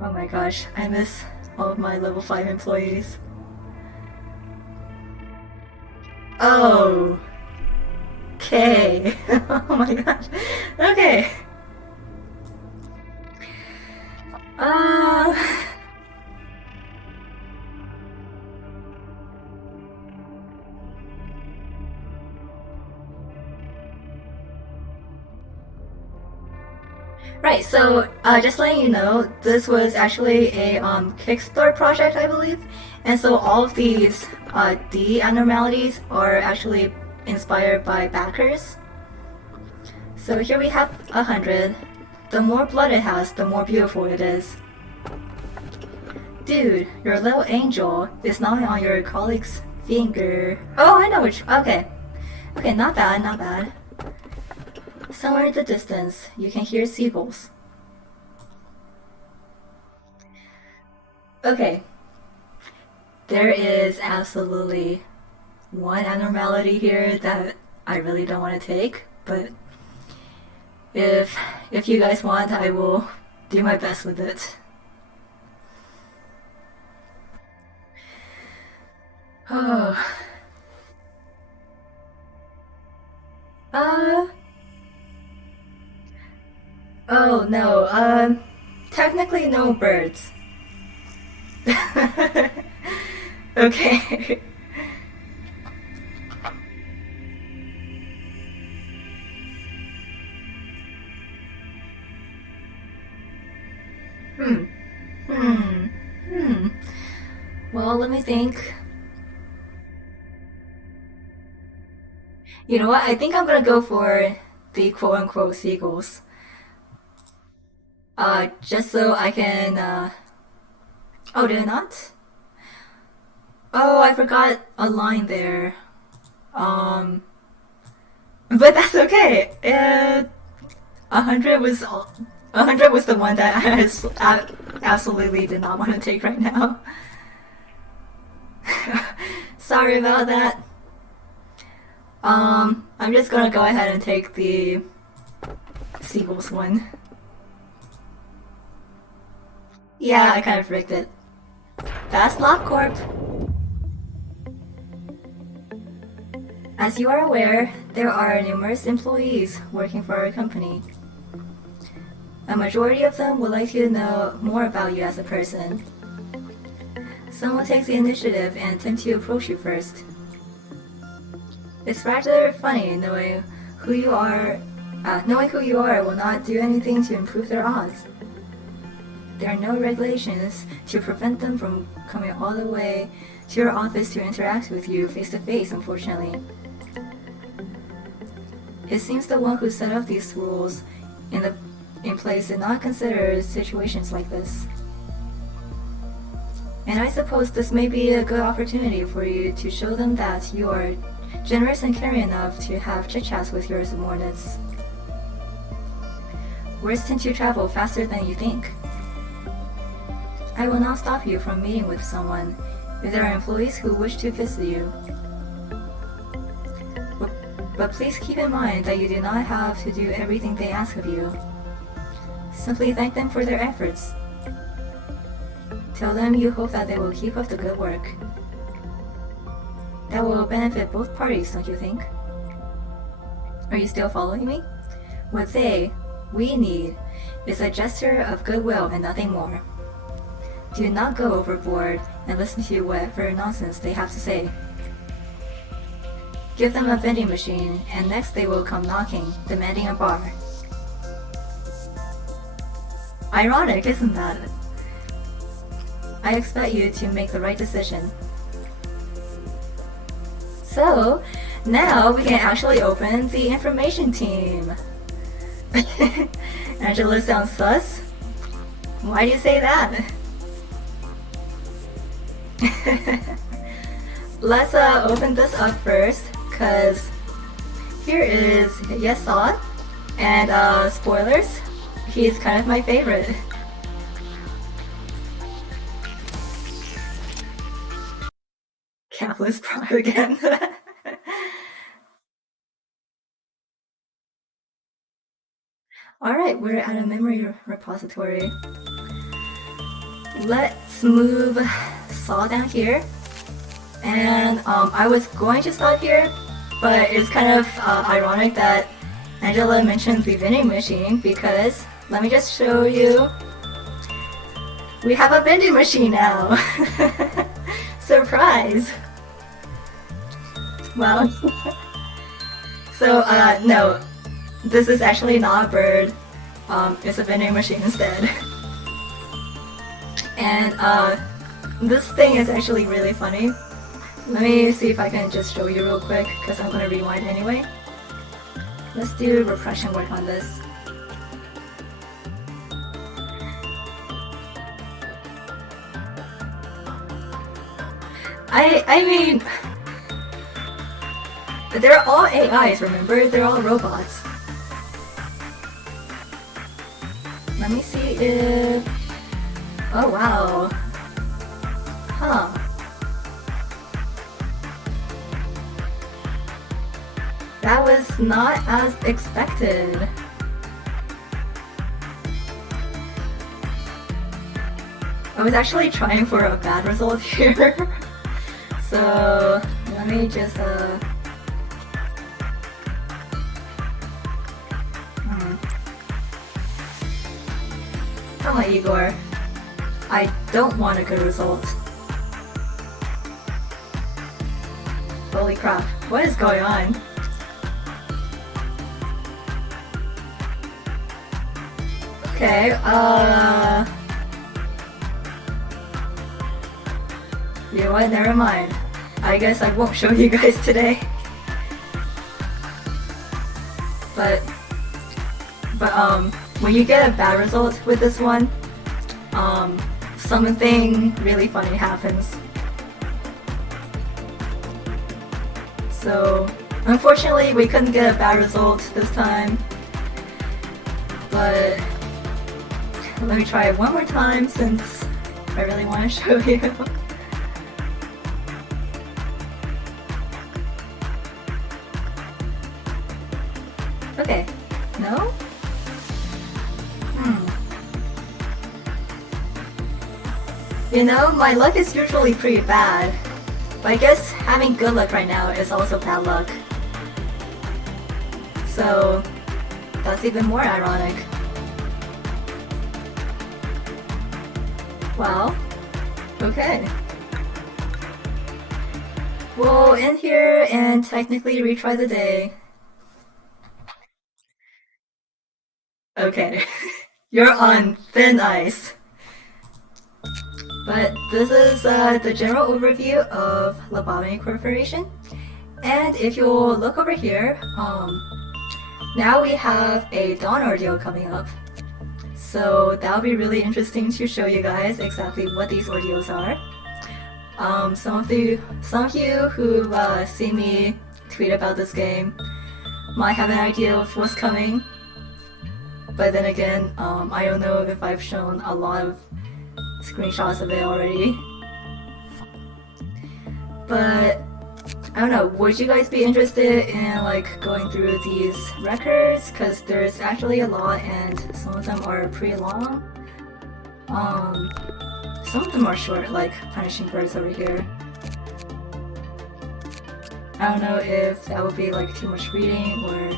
Oh my gosh, I miss all of my level 5 employees. Oh. Okay. Oh my gosh. Okay. Right, so just letting you know, this was actually a Kickstarter project, I believe, and so all of these D abnormalities are actually inspired by backers. So here we have 100. The more blood it has, the more beautiful it is. Dude, your little angel is not on your colleague's finger. Oh, I know which. Okay. Okay, not bad, not bad. Somewhere in the distance, you can hear seagulls. Okay. There is absolutely one abnormality here that I really don't want to take, but if you guys want, I will do my best with it. Oh. Uh. Oh no. Technically no birds. Okay. Hmm. Hmm. Hmm. Well, let me think. You know what? I think I'm gonna go for the quote unquote seagulls. Just so I can, oh, did I not? Oh, I forgot a line there. But that's okay. 100 was the one that I absolutely did not want to take right now. Sorry about that. I'm just gonna go ahead and take the sequels one. Yeah, I kind of predicted. That's LabCorp. As you are aware, there are numerous employees working for our company. A majority of them would like to know more about you as a person. Some will take the initiative and attempt to approach you first. It's rather funny knowing who you are. Knowing who you are will not do anything to improve their odds. There are no regulations to prevent them from coming all the way to your office to interact with you face to face, unfortunately. It seems the one who set up these rules in place did not consider situations like this. And I suppose this may be a good opportunity for you to show them that you are generous and caring enough to have chit-chats with your subordinates. Words tend to travel faster than you think. I will not stop you from meeting with someone if there are employees who wish to visit you. But please keep in mind that you do not have to do everything they ask of you. Simply thank them for their efforts. Tell them you hope that they will keep up the good work. That will benefit both parties, don't you think? Are you still following me? What we need, is a gesture of goodwill and nothing more. Do not go overboard and listen to whatever nonsense they have to say. Give them a vending machine, and next they will come knocking, demanding a bar. Ironic, isn't that? I expect you to make the right decision. So, now we can actually open the information team. Angela sounds sus? Why do you say that? Let's open this up first, cause here is Yesod, and spoilers, he's kind of my favorite. Capitalist propaganda. Alright, we're at a memory repository. Let's move Saw down here. And I was going to stop here, but it's kind of ironic that Angela mentioned the vending machine because, let me just show you, we have a vending machine now! Surprise! Well, so no, this is actually not a bird, it's a vending machine instead. And this thing is actually really funny. Let me see if I can just show you real quick, because I'm going to rewind anyway. Let's do repression work on this. I mean, they're all AIs, remember? They're all robots. Let me see if... Oh wow. Huh. That was not as expected. I was actually trying for a bad result here. So let me just Come on, Igor. I don't want a good result. Holy crap, what is going on? Okay, you know what, never mind. I guess I won't show you guys today. But when you get a bad result with this one, something really funny happens. So, unfortunately, we couldn't get a bad result this time. but let me try it one more time since I really want to show you. Okay, no? You know, my luck is usually pretty bad, but I guess having good luck right now is also bad luck. So, that's even more ironic. Well, okay. We'll end here and technically retry the day. Okay, you're on thin ice. But this is the general overview of Lobotomy Corporation. And if you'll look over here, now we have a dawn ordeal coming up. So that'll be really interesting to show you guys exactly what these ordeals are. Some of you who've seen me tweet about this game might have an idea of what's coming. But then again, I don't know if I've shown a lot of screenshots of it already. But I don't know, would you guys be interested in like going through these records? Because there's actually a lot and some of them are pretty long. Some of them are short, like Punishing Birds over here. I don't know if that would be like too much reading or...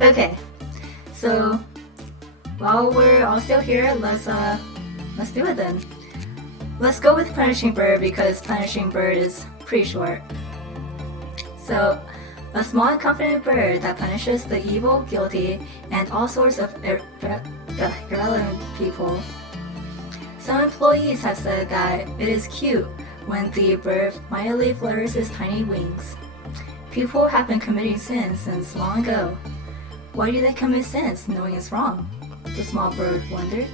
Okay, so while we're all still here, let's do it then. Let's go with Punishing Bird because Punishing Bird is pretty short. So, a small and confident bird that punishes the evil, guilty, and all sorts of irrelevant people. Some employees have said that it is cute when the bird mightily flutters its tiny wings. People have been committing sins since long ago. Why do they commit sins knowing it's wrong? The small bird wondered.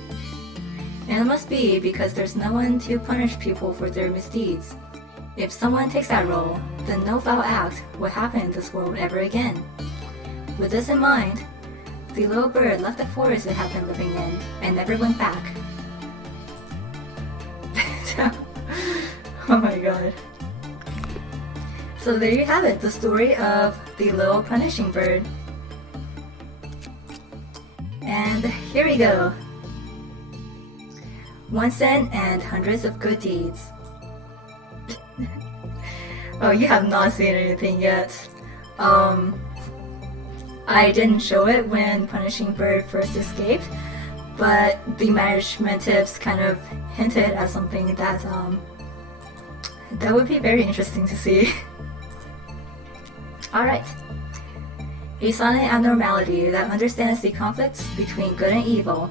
And it must be because there's no one to punish people for their misdeeds. If someone takes that role, then no foul act will happen in this world ever again. With this in mind, the little bird left the forest it had been living in and never went back. Oh my god. So there you have it, the story of the little punishing bird. And here we go. 1 cent and hundreds of good deeds. Oh, you have not seen anything yet. I didn't show it when Punishing Bird first escaped, but the management tips kind of hinted at something that that would be very interesting to see. Alright. A silent abnormality that understands the conflict between good and evil.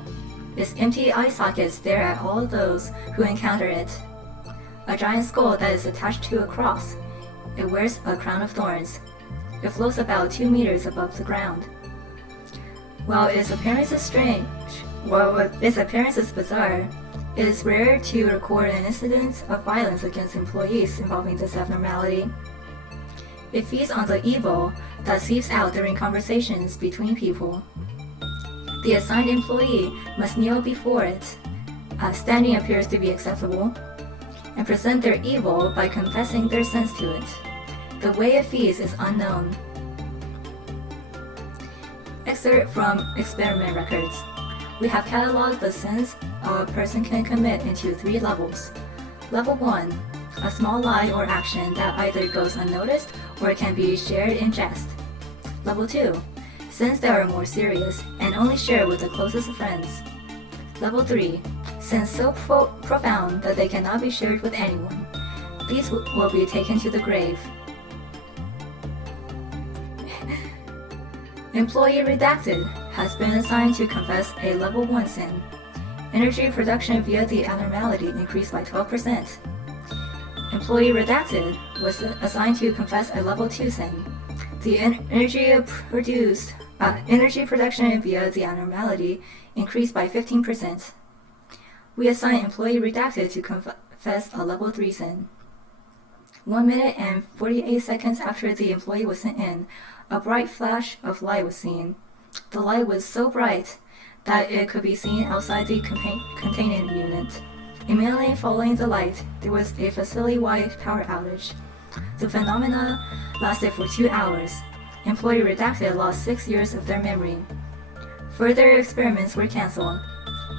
Its empty eye sockets stare at all those who encounter it. A giant skull that is attached to a cross. It wears a crown of thorns. It floats about 2 meters above the ground. While its appearance is bizarre, it is rare to record an incident of violence against employees involving this abnormality. It feeds on the evil that seeps out during conversations between people. The assigned employee must kneel before it. Standing appears to be acceptable, and present their evil by confessing their sins to it. The way it feeds is unknown. Excerpt from experiment records. We have cataloged the sins a person can commit into 3 levels. Level 1. A small lie or action that either goes unnoticed or can be shared in jest. Level 2. Sins that are more serious and only shared with the closest of friends. Level 3. Sins so profound that they cannot be shared with anyone. These will be taken to the grave. Employee Redacted has been assigned to confess a Level 1 sin. Energy production via the abnormality increased by 12%. Employee Redacted was assigned to confess a Level 2 sin. The energy production via the abnormality increased by 15%. We assign Employee Redacted to confess a Level 3 sin. 1 minute and 48 seconds after the employee was sent in, a bright flash of light was seen. The light was so bright that it could be seen outside the containment unit. Immediately following the light, there was a facility-wide power outage. The phenomena lasted for 2 hours. Employee redacted lost 6 years of their memory. Further experiments were cancelled.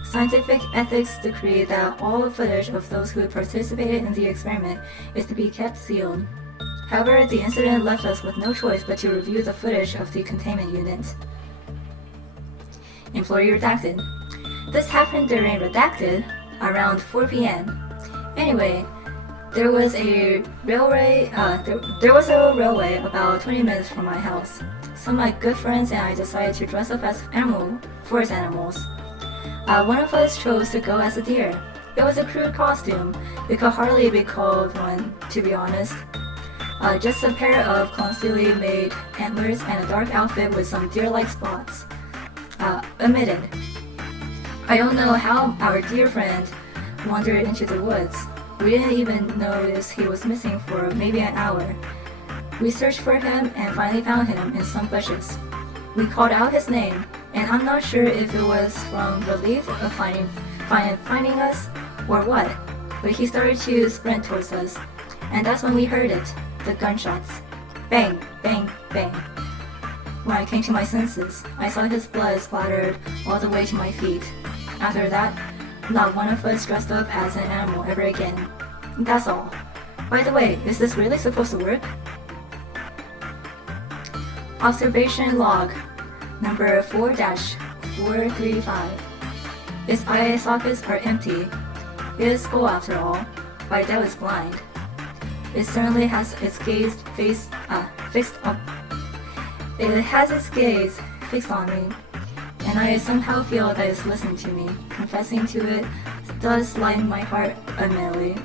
Scientific ethics decree that all footage of those who participated in the experiment is to be kept sealed. However, the incident left us with no choice but to review the footage of the containment unit. Employee redacted. This happened during redacted around 4 p.m. Anyway, there was a railway about 20 minutes from my house. Some of my good friends and I decided to dress up as forest animals. One of us chose to go as a deer. It was a crude costume. It could hardly be called one, to be honest. Just a pair of clumsily made antlers and a dark outfit with some deer-like spots. Omitted. I don't know how our dear friend wandered into the woods. We didn't even notice he was missing for maybe an hour. We searched for him and finally found him in some bushes. We called out his name, and I'm not sure if it was from relief of finding us or what, but he started to sprint towards us, and that's when we heard it, the gunshots. Bang, bang, bang. When I came to my senses, I saw his blood splattered all the way to my feet. After that, not one of us dressed up as an animal ever again. That's all. By the way, is this really supposed to work? Observation log number 4-435. Its eye sockets are empty. It is school after all, but I doubt it's blind. It certainly has its gaze fixed on me, and I somehow feel that it's listening to me. Confessing to it does lighten my heart immediately.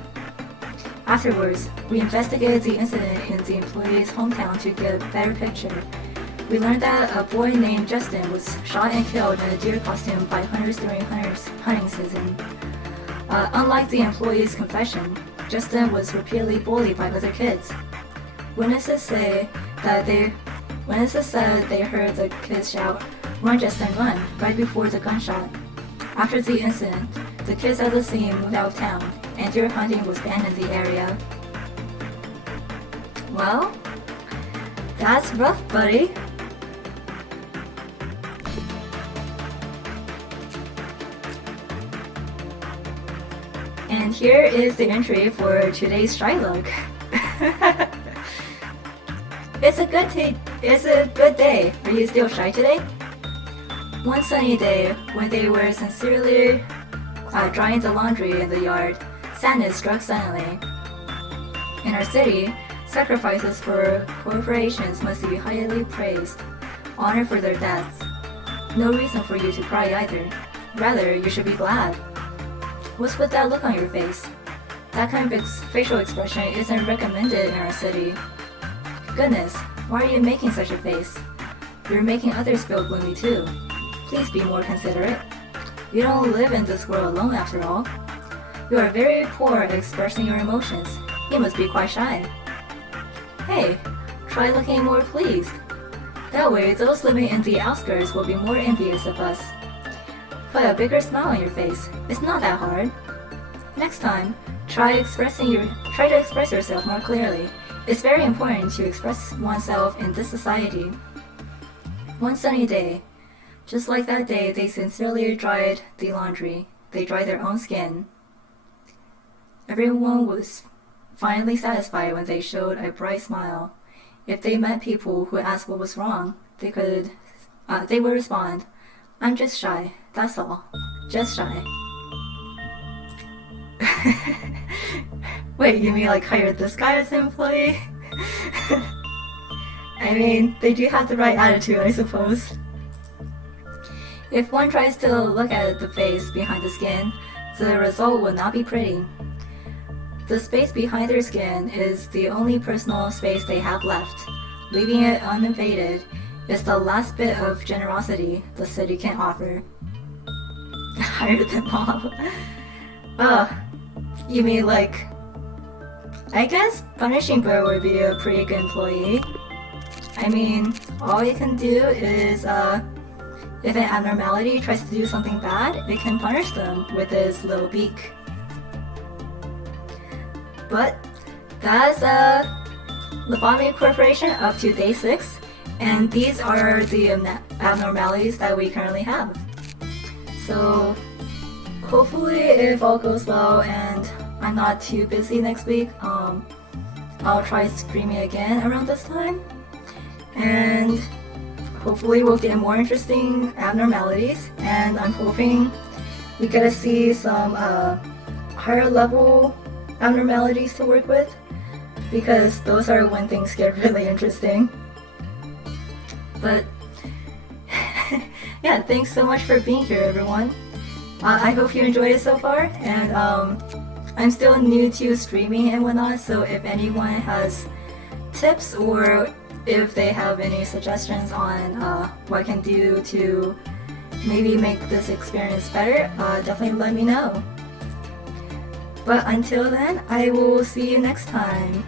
Afterwards, we investigated the incident in the employee's hometown to get a better picture. We learned that a boy named Justin was shot and killed in a deer costume by hunters during hunting season. Unlike the employee's confession, Justin was repeatedly bullied by other kids. Witnesses said they heard the kids shout, "Run, Justin, run," right before the gunshot. After the incident, the kids at the scene moved out of town, and deer hunting was banned in the area. Well, that's rough, buddy. And here is the entry for today's try look. It's a good day. Are you still shy today? One sunny day, when they were sincerely drying the laundry in the yard, sadness struck suddenly. In our city, sacrifices for corporations must be highly praised, honored for their deaths. No reason for you to cry either. Rather, you should be glad. What's with that look on your face? That kind of facial expression isn't recommended in our city. Goodness, why are you making such a face? You're making others feel gloomy too. Please be more considerate. You don't live in this world alone after all. You are very poor at expressing your emotions. You must be quite shy. Hey, try looking more pleased. That way, those living in the outskirts will be more envious of us. Put a bigger smile on your face. It's not that hard. Next time, try to express yourself more clearly. It's very important to express oneself in this society. One sunny day, just like that day they sincerely dried the laundry, they dried their own skin. Everyone was finally satisfied when they showed a bright smile. If they met people who asked what was wrong, they would respond, "I'm just shy, that's all. Just shy." Wait, you mean like hire this guy as an employee? I mean, they do have the right attitude, I suppose. If one tries to look at the face behind the skin, the result will not be pretty. The space behind their skin is the only personal space they have left. Leaving it uninvaded is the last bit of generosity the city can offer. Hire them all. You mean like I guess Punishing Bird would be a pretty good employee. I mean, all you can do is, if an abnormality tries to do something bad, it can punish them with its little beak. But that's Lobotomy Corporation up to day 6, and these are the abnormalities that we currently have. So hopefully, if all goes well and I'm not too busy next week, I'll try streaming again around this time, and hopefully we'll get more interesting abnormalities, and I'm hoping we get to see some higher level abnormalities to work with, because those are when things get really interesting. But yeah, thanks so much for being here, everyone. I hope you enjoyed it so far, and I'm still new to streaming and whatnot, so if anyone has tips or if they have any suggestions on what I can do to maybe make this experience better, definitely let me know. But until then, I will see you next time.